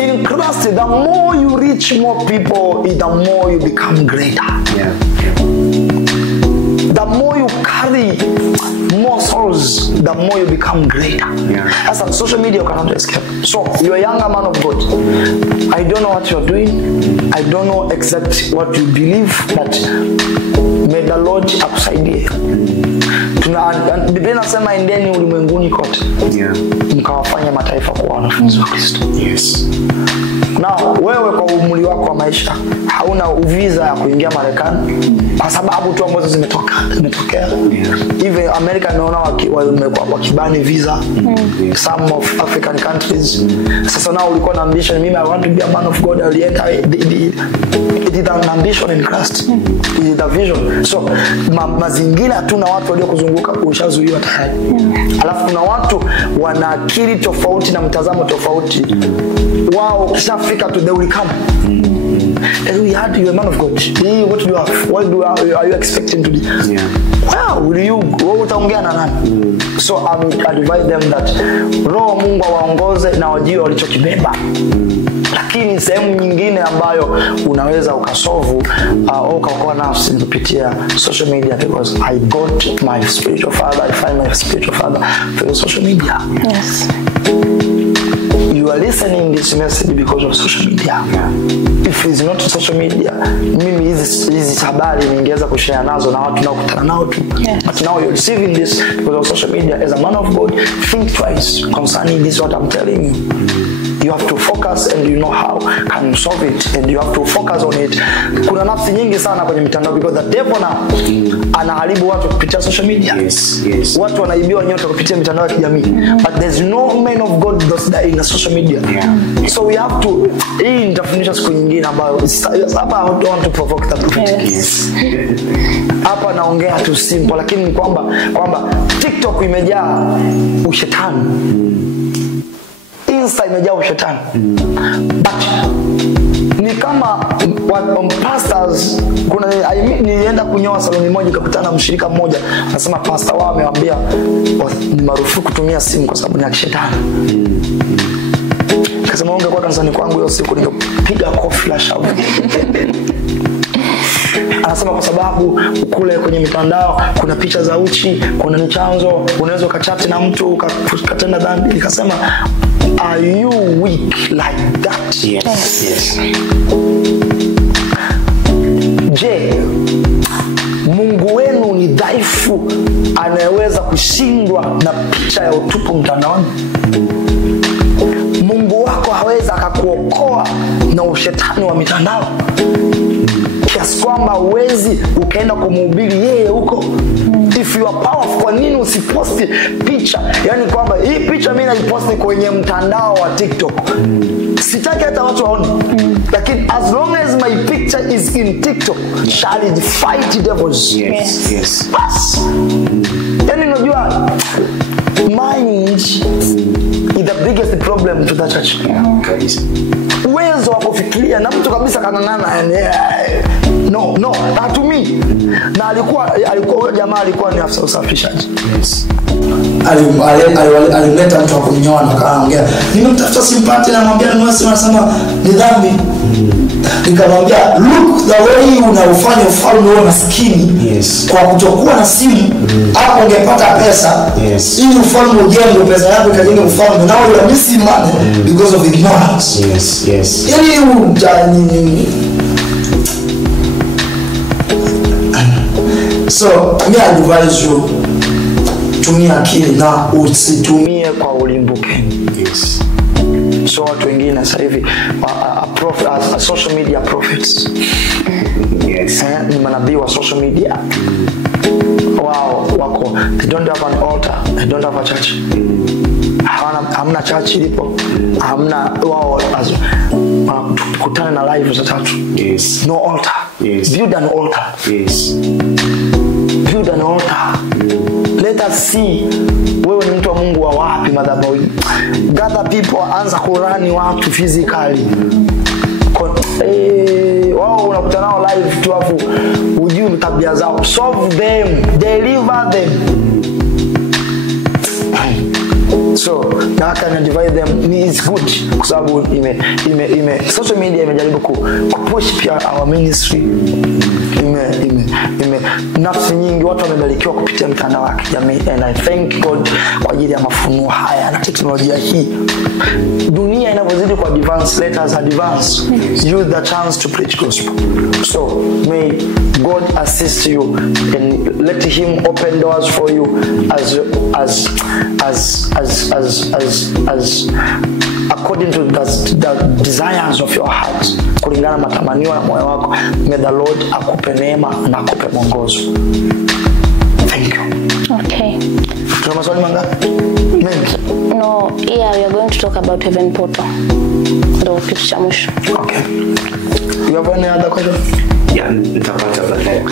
In Christ, the more you reach more people, the more you become greater. Yeah. The more you carry more souls, the more you become greater. Yeah. As on social media, you cannot escape. So, you're a younger man of God. I don't know what you're doing. I don't know exactly what you believe, but may the Lord akusaidie. Biblia inasema endeni ulimwenguni kote. Yeah. Mkawafanya mataifa kuwa wanafunzi wa Kristo. Yes. Na wewe kwa umri wako wa maisha hauna visa ya kuingia Marekani kwa sababu tu ambazo zimetokea. Even America naona wakibani visa. Some of African countries. Sasa nao ulikuwa na ambition, mimi I want to be a man of God. It is an ambition in Christ. It is a vision. So mazingira tuna watu walio kuzunguka ushazuiwa tayari. Alafu kuna watu wana akili tofauti na mtazamo tofauti. Wao kishafika to they will come. And we had you a man of God. What do you have? Are you expecting to do? Yeah. Well, will you go utaongea na nani? So I advise them that Roho Mungu awaongoze na wajue walichokibeba. Lakini sehemu nyingine ambayo unaweza ukasolve au ukaokoa nafsi kupitia social media, because I got my spiritual father, I find my spiritual father through social media. Yes. You are listening this message because of social media. Yeah. If it's not social media, mimi hizi habari ningeweza kushare nazo na watu naokutana nao tu. Yes. But now you're receiving this because of social media. As a man of God, think twice concerning this what I'm telling you. You have to focus and you know how can you solve it, and you have to focus on it. Kuna nafsi nyingi sana kwenye mitandao because the devil now anaharibu watu kupitia social media. Yes. Watu wanaibiwa nyota kupitia mitandao ya kijamii. But there's no man of God those that in social media. Yeah. So we have to, hii nitafundisha siku nyingine ambayo hapa I don't want to provoke the prophet. Yes. Hapa naongea tu simple, lakini kwamba TikTok imejaa ushetani. Insta imejaa ushetani. But ni kama pastors, kuna nilienda kunyoa saloni moja nikakutana na mshirika mmoja anasema pastor wao amewaambia ni marufuku kutumia simu kwa sababu ni ya shetani. Kasema ungekuwa kanisani kwangu hiyo siku ningepiga kofi la shavu. Anasema kwa sababu kule kwenye mitandao kuna picha za uchi, kuna michanzo, unaweza ukachati na mtu ukatenda dhambi. Nikasema are you weak like that? Yes. Je, Mungu wenu ni dhaifu anayeweza kushindwa na picha ya utupu mtandaoni? Mungu wako hawezi akakuokoa na ushetani wa mitandao kiasi kwamba uwezi ukaenda kumhubiri yeye huko? If you are powerful, kwa nini usiposti picha? Yani kwamba hii picha mimi naiposti kwenye mtandao wa TikTok. Sitaki hata watu waone. Lakini as long as my picture is in TikTok, shall it fight devils? Yes. Bas. Yani unajua mind is the biggest problem to the church. Uwezo wa kufikiria na mtu kabisa kanangana no hatumii. Na alikuwa jamaa alikuwa ni afisa usafishaji. Yes. Alimleta mtu wa kunyoa na kaongea, nimemtafuta simpati na mwambia nuasi wanasema ni dhambi. Nikamwambia look the way unaufanya ufalme wewe maskini. Yes. Kwa kutokuwa na simu hapo ungepata pesa. Yes. Ili ufalme ujenge, pesa yako ikajenge ufalme. Now you are missing money because of ignorance. Yes. So me advise you, tumia akili na usitumie kwa ulimbuke. Yes. So watu wengine sasa hivi social media prophets. Yes. Ni manabii wa social media. wako, they don't have an altar, they don't have a church. Hamna church ilipo, hamna wao kutana na live za tatu. Yes. No altar. Yes. Build an altar. Yes. Build an altar. Let us see wewe ni mtu wa Mungu wa wapi madhabahu. Gather people, anza kurani watu physically. Wao unakutana nao live tu afu ujue tabia zao. Solve them, deliver them. So now can I divide them is good kwa sababu social media imejaribu kupush pia our ministry. Nafsi nyingi watu wamebarikiwa kupitia mtandao wa kijamii, and I thank God kwa ajili ya mafunuo haya na teknolojia hii. Dunia inavyozidi kwa advance, let us advance. Use the chance to preach gospel. So may God assist you and let him open doors for you as according to the desires of your heart, kulingana matamanio ya moyo wako. May the Lord akupe neema na akupe mwongozo. Thank you. Okay. Tuna maswali mangapi? Mengi. No, yeah, we are going to talk about Heaven Portal. Ndio kitu cha mwisho. Okay. You have any other question? Yeah, nitapata baadaye.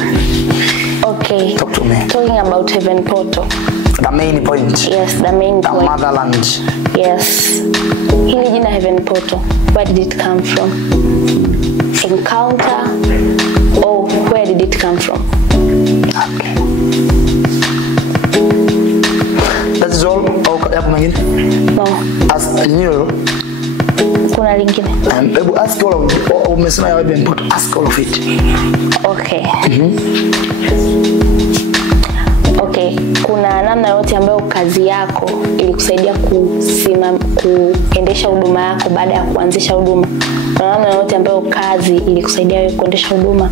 Okay. Talk to me. Talking about Heaven Portal. The main point. Yes, the main the point. The motherland. Yes. Hili jina Heaven Portal, where did it come from? Encounter, or where did it come from? Okay. That is all. Hapo mwingine? No. As you kuna lingine? Ask all of it. Umesema ya Heaven Portal. Ask all of it. Okay. Okay, kuna namna yote ambayo kazi yako ilikusaidia kuendesha huduma yako baada ya kuanzisha huduma? Kuna namna yote ambayo kazi ilikusaidia wewe kuendesha huduma?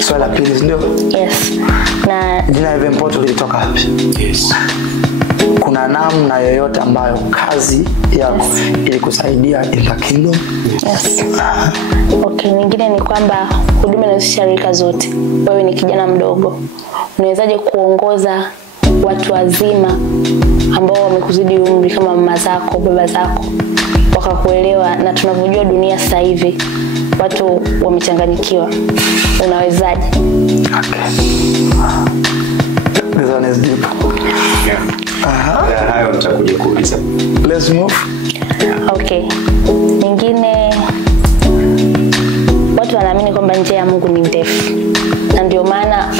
Swala pili ndio? Yes. Na jina Heaven Portal lilitoka wapi? Yes. Kuna namna yoyote ambayo kazi yako ilikusaidia in the kingdom? Yes. Okay, nyingine ni kwamba huduma inahusisha rika zote. Wewe ni kijana mdogo, unawezaje kuongoza watu wazima ambao wamekuzidi umri kama mama zako, baba zako, wakakuelewa? Na tunavyojua dunia sasa hivi watu wamechanganyikiwa. Unawezaje? Okay. This one is deep. Yeah. Hayo nitakuja kuuliza. Let's move. Okay. Nyingine, watu wanaamini kwamba njia ya Mungu ni ndefu. Na ndio maana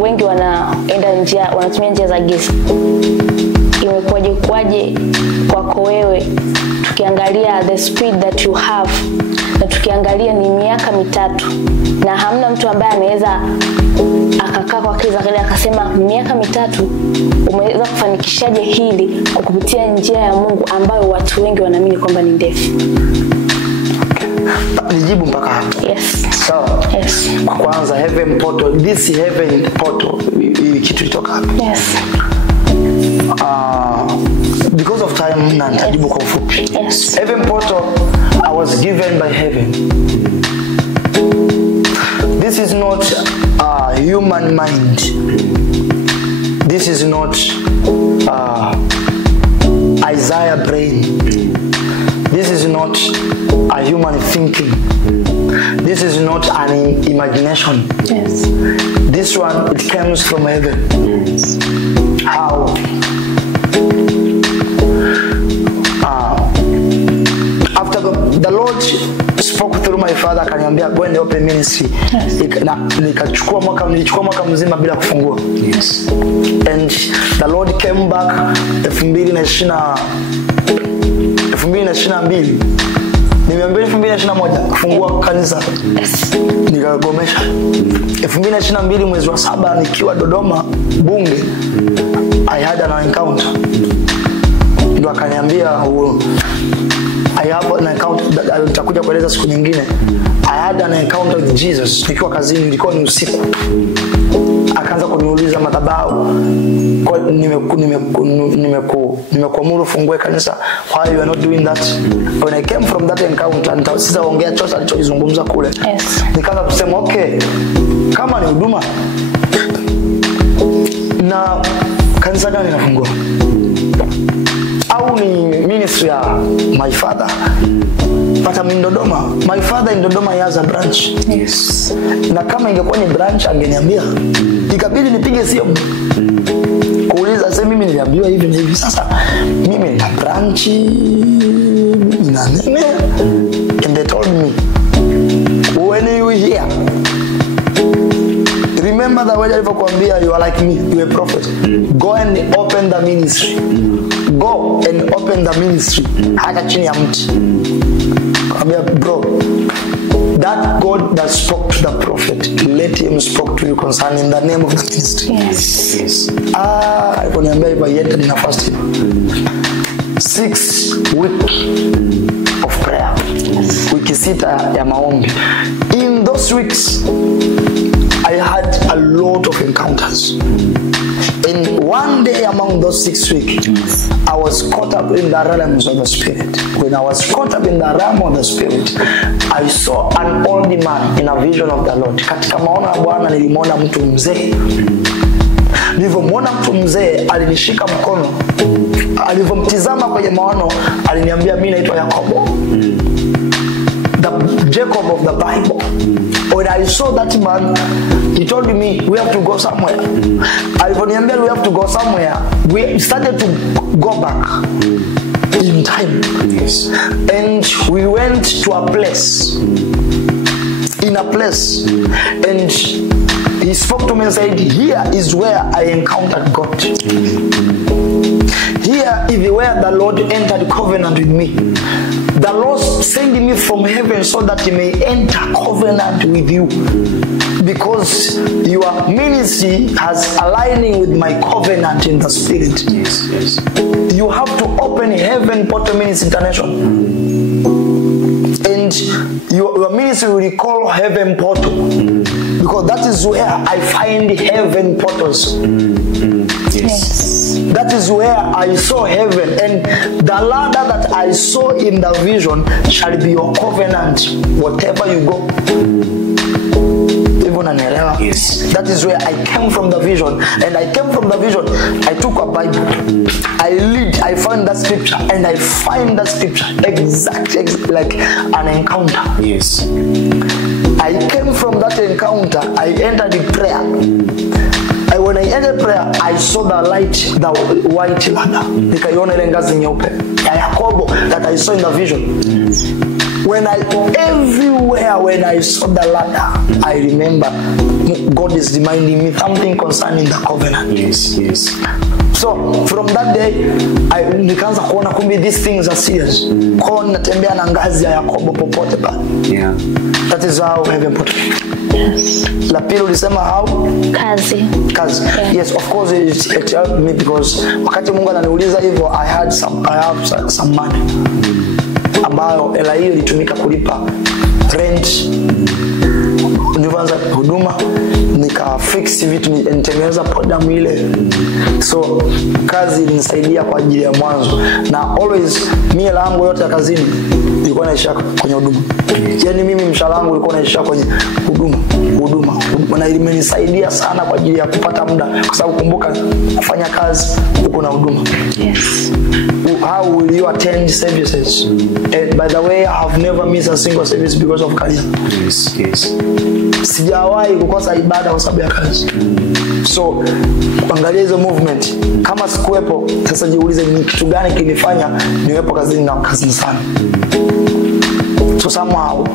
wengi wanatumia njia za giza. Imekuwaje kwako wewe, tukiangalia the speed that you have, na tukiangalia ni miaka 3 na hamna mtu ambaye anaweza akakaa kwa kiza kile akasema miaka 3 umeweza kufanikishaje hili kwa kupitia njia ya Mungu ambayo watu wengi wanaamini kwamba ni ndefu? Nijibu mpaka hapo. Yes. So, yes. Kwanza Heaven Portal, this Heaven Portal hii kitu itoka hapo. Yes. Because of time na nitajibu kwa ufupi. Yes. Heaven Portal I was given by heaven. This is not a human mind. This is not Isaiah brain. This is not a human thinking. This is not an imagination. Yes. This one, it comes from heaven. Yes. How? After the Lord spoke through my father, akaniambia go and open ministry. Yes. Nilichukua mwaka mzima bila kufungua. Yes. And the Lord came back 2022. Nimeambia 2021 kufungua kanisa. Yes. Nikagomesha. 2022 mwezi wa 7 nikiwa Dodoma bunge, I had an encounter. Ndio akaniambia I have an encounter, nitakuja kueleza siku nyingine. I had an encounter with Jesus nikiwa kazini, ilikuwa ni usiku. akaanza kuniuliza madhabahu, kwa nimekuamuru fungue kanisa, why you are not doing that? When I came from that encounter, sitaongea chochote alichozungumza kule. Yes. Nikaanza kusema okay, kama ni huduma na kanisa gani nafungua, au ni ministry ya my father, but I'm in Dodoma. My father in Dodoma has a branch. Yes. Na kama ingekuwa ni branch angeniambia, ikabidi nipige simu kuuliza sasa mimi niliambiwa hivi na hivi, sasa mimi na branch na nene, and they told me when you hear, remember that when I kuambia you are like me, you are a prophet, go and open the ministry, go and open the ministry hata chini ya mti. Ambia bro, that God that spoke to the prophet, let him speak to you concerning the name of the ministry. Yes. Yes. Aliponiambia hivyo yenda nina fast 6 weeks of prayer. Wiki 6 ya maombi. In those weeks I had a lot of encounters. And one day among those 6 weeks, I was caught up in the realms of the spirit. When I was caught up in the realm of the spirit, I saw an old man in a vision of the Lord. Katika maono ya Bwana nilimwona mtu mzee. Nilipomwona mtu mzee alinishika mkono. Alipomtizama kwenye maono aliniambia mimi naitwa Yakobo. The Jacob of the Bible. When I saw that man, he told me we have to go somewhere. Aliponiambia we have to go somewhere, we started to go back in time. Yes. And we went to a place. In a place. And he spoke to me and said, here is where I encountered God. Here is where the Lord entered covenant with me. The Lord sent me from heaven so that he may enter covenant with you. Because your ministry has aligning with my covenant in the spirit. Yes, yes. You have to open Heaven Portal Ministry International. And your ministry will call Heaven Portal. Because that is where I find heaven portals. Yes. That is where I saw heaven, and the ladder that I saw in the vision shall be your covenant whatever you go. Yes. That is where I came from the vision, and I came from the vision. I took a Bible, I found that scripture, and I find that scripture exactly like an encounter. Yes. I came from that encounter. I entered the prayer. When I entered prayer, I saw the light, the white ladder. Nikaiona ile ngazi nyeupe ya Yakobo that I saw in the vision. Everywhere when I saw the ladder, I remember God is reminding me something concerning the covenant. Yes, yes. So from that day, nikaanza kuona kumbe these things are serious. Kwa natembea na ngazi ya Yakobo popote pale. Yeah. That is how Heaven Portal. Yes. La pili ulisema how? Kazi. Yeah. Yes, of course it helped me because wakati Mungu ananiuliza hivyo, I have some money. Ambayo hela hiyo ilitumika kulipa rent. Nilianza huduma, nika fix vitu, nitengeneza program ile. So kazi ilinisaidia kwa ajili ya mwanzo, na always mimi langu yote ya kazini ilikuwa inaisha kwenye huduma. Yaani mimi mshahara wangu ulikuwa unaisha kwenye huduma. Na ilimenisaidia sana kwa ajili ya kupata muda, kwa sababu kumbuka kufanya kazi uko na huduma. Yes. How will you attend services? And by the way, I have never missed a single service because of career. Yes, yes. Sijawahi kukosa ibada kwa sababu ya kazi. So, angalia hizo movement. Kama sikuwepo, sasa jiulize ni kitu gani kinifanya niwepo kazini na kazini sana. So somehow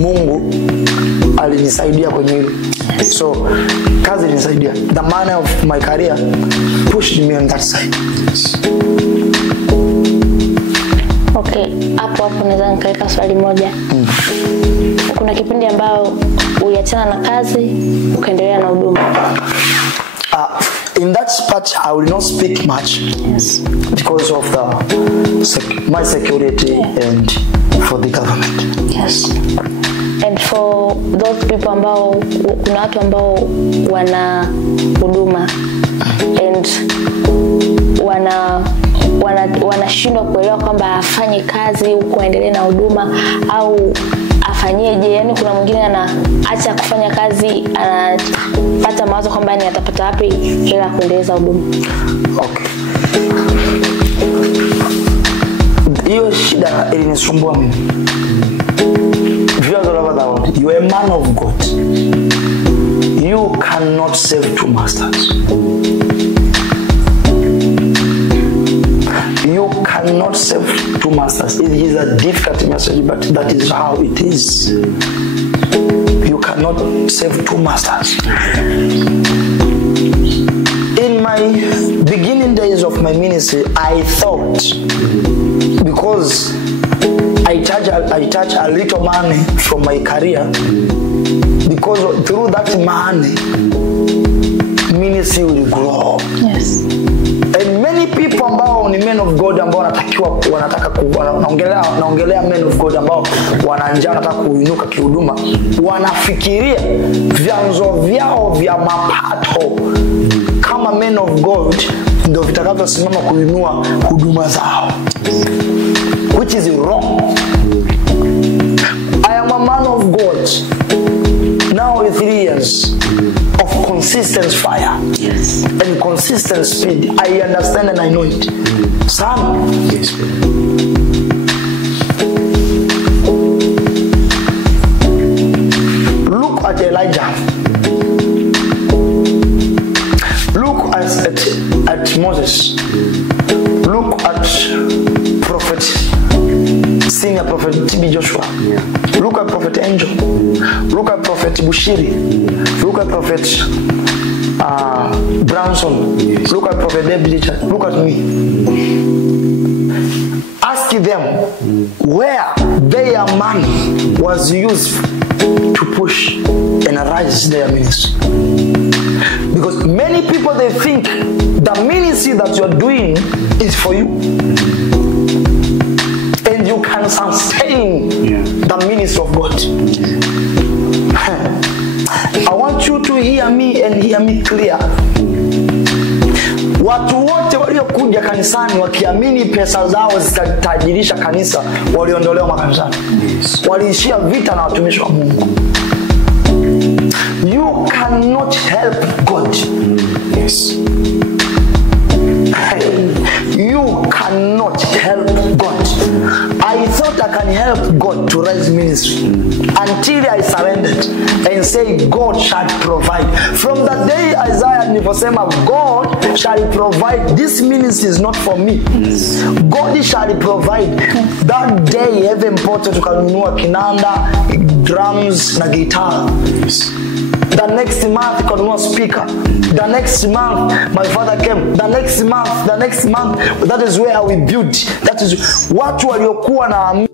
Mungu alinisaidia kwenye hilo. So kazi ilinisaidia. The manner of my career pushed me on that side. Yes. Okay, hapo naweza nikaweka swali moja. Kuna kipindi ambao uliachana na kazi ukaendelea na huduma. In that part I will not speak much. Yes. Because of my security and for the government. Yes. And for those people ambao kuna watu ambao wana huduma and wanashindwa kuelewa kwamba afanye kazi huko aendelee na huduma au afanyeje. Yani kuna mwingine anaacha kufanya kazi, anapata mawazo kwamba ni atapata wapi hela kuendeleza huduma. Okay. Hiyo shida ilinisumbua mimi. You are a man of God. You cannot serve two masters. You cannot serve two masters. It is a difficult message, but that is how it is. You cannot serve two masters. In my beginning days of my ministry, I thought, because I touch a little money from my career, because through that money, ministry will grow. Yes. And many people ambao ni men of God ambao wanataka naongelea men of God ambao wananjaa wanataka kuinuka kihuduma, wanafikiria vyanzo vyao vya mapato kama men of God ndio vitakavyosimama kuinua huduma zao, which is wrong. I am a man of God now with 3 years of consistent fire. Yes. And consistent speed. I understand and I know it. Sam. Yes. Look at Elijah. Look at Moses. Look at Senior Prophet TB Joshua. Yeah. Look at Prophet Angel. Look at Prophet Bushiri. Look at Prophet Branson. Yes. Look at Prophet David Richard. Look at me. Ask them where their money was used to push and rise their ministry. Because many people, they think the ministry that you are doing is for you. And you can sustain the ministry of God. I want you to hear me and hear me clear. Watu wote waliokuja kanisani wakiamini pesa zao zitatajirisha kanisa, waliondolewa makanisani. Yes. Waliishia vita na watumishi wa Mungu. You cannot help God. Yes. You cannot help God. I thought I can help God to raise ministry until I surrendered and say God shall provide. From the day Isaiah niliposema God shall provide, this ministry is not for me. God shall provide. That day heaven portal tukanunua kinanda, drums na guitar. Yes. The next month, God was speaker. The next month, my father came. The next month, that is where we built. That is what waliokuwa na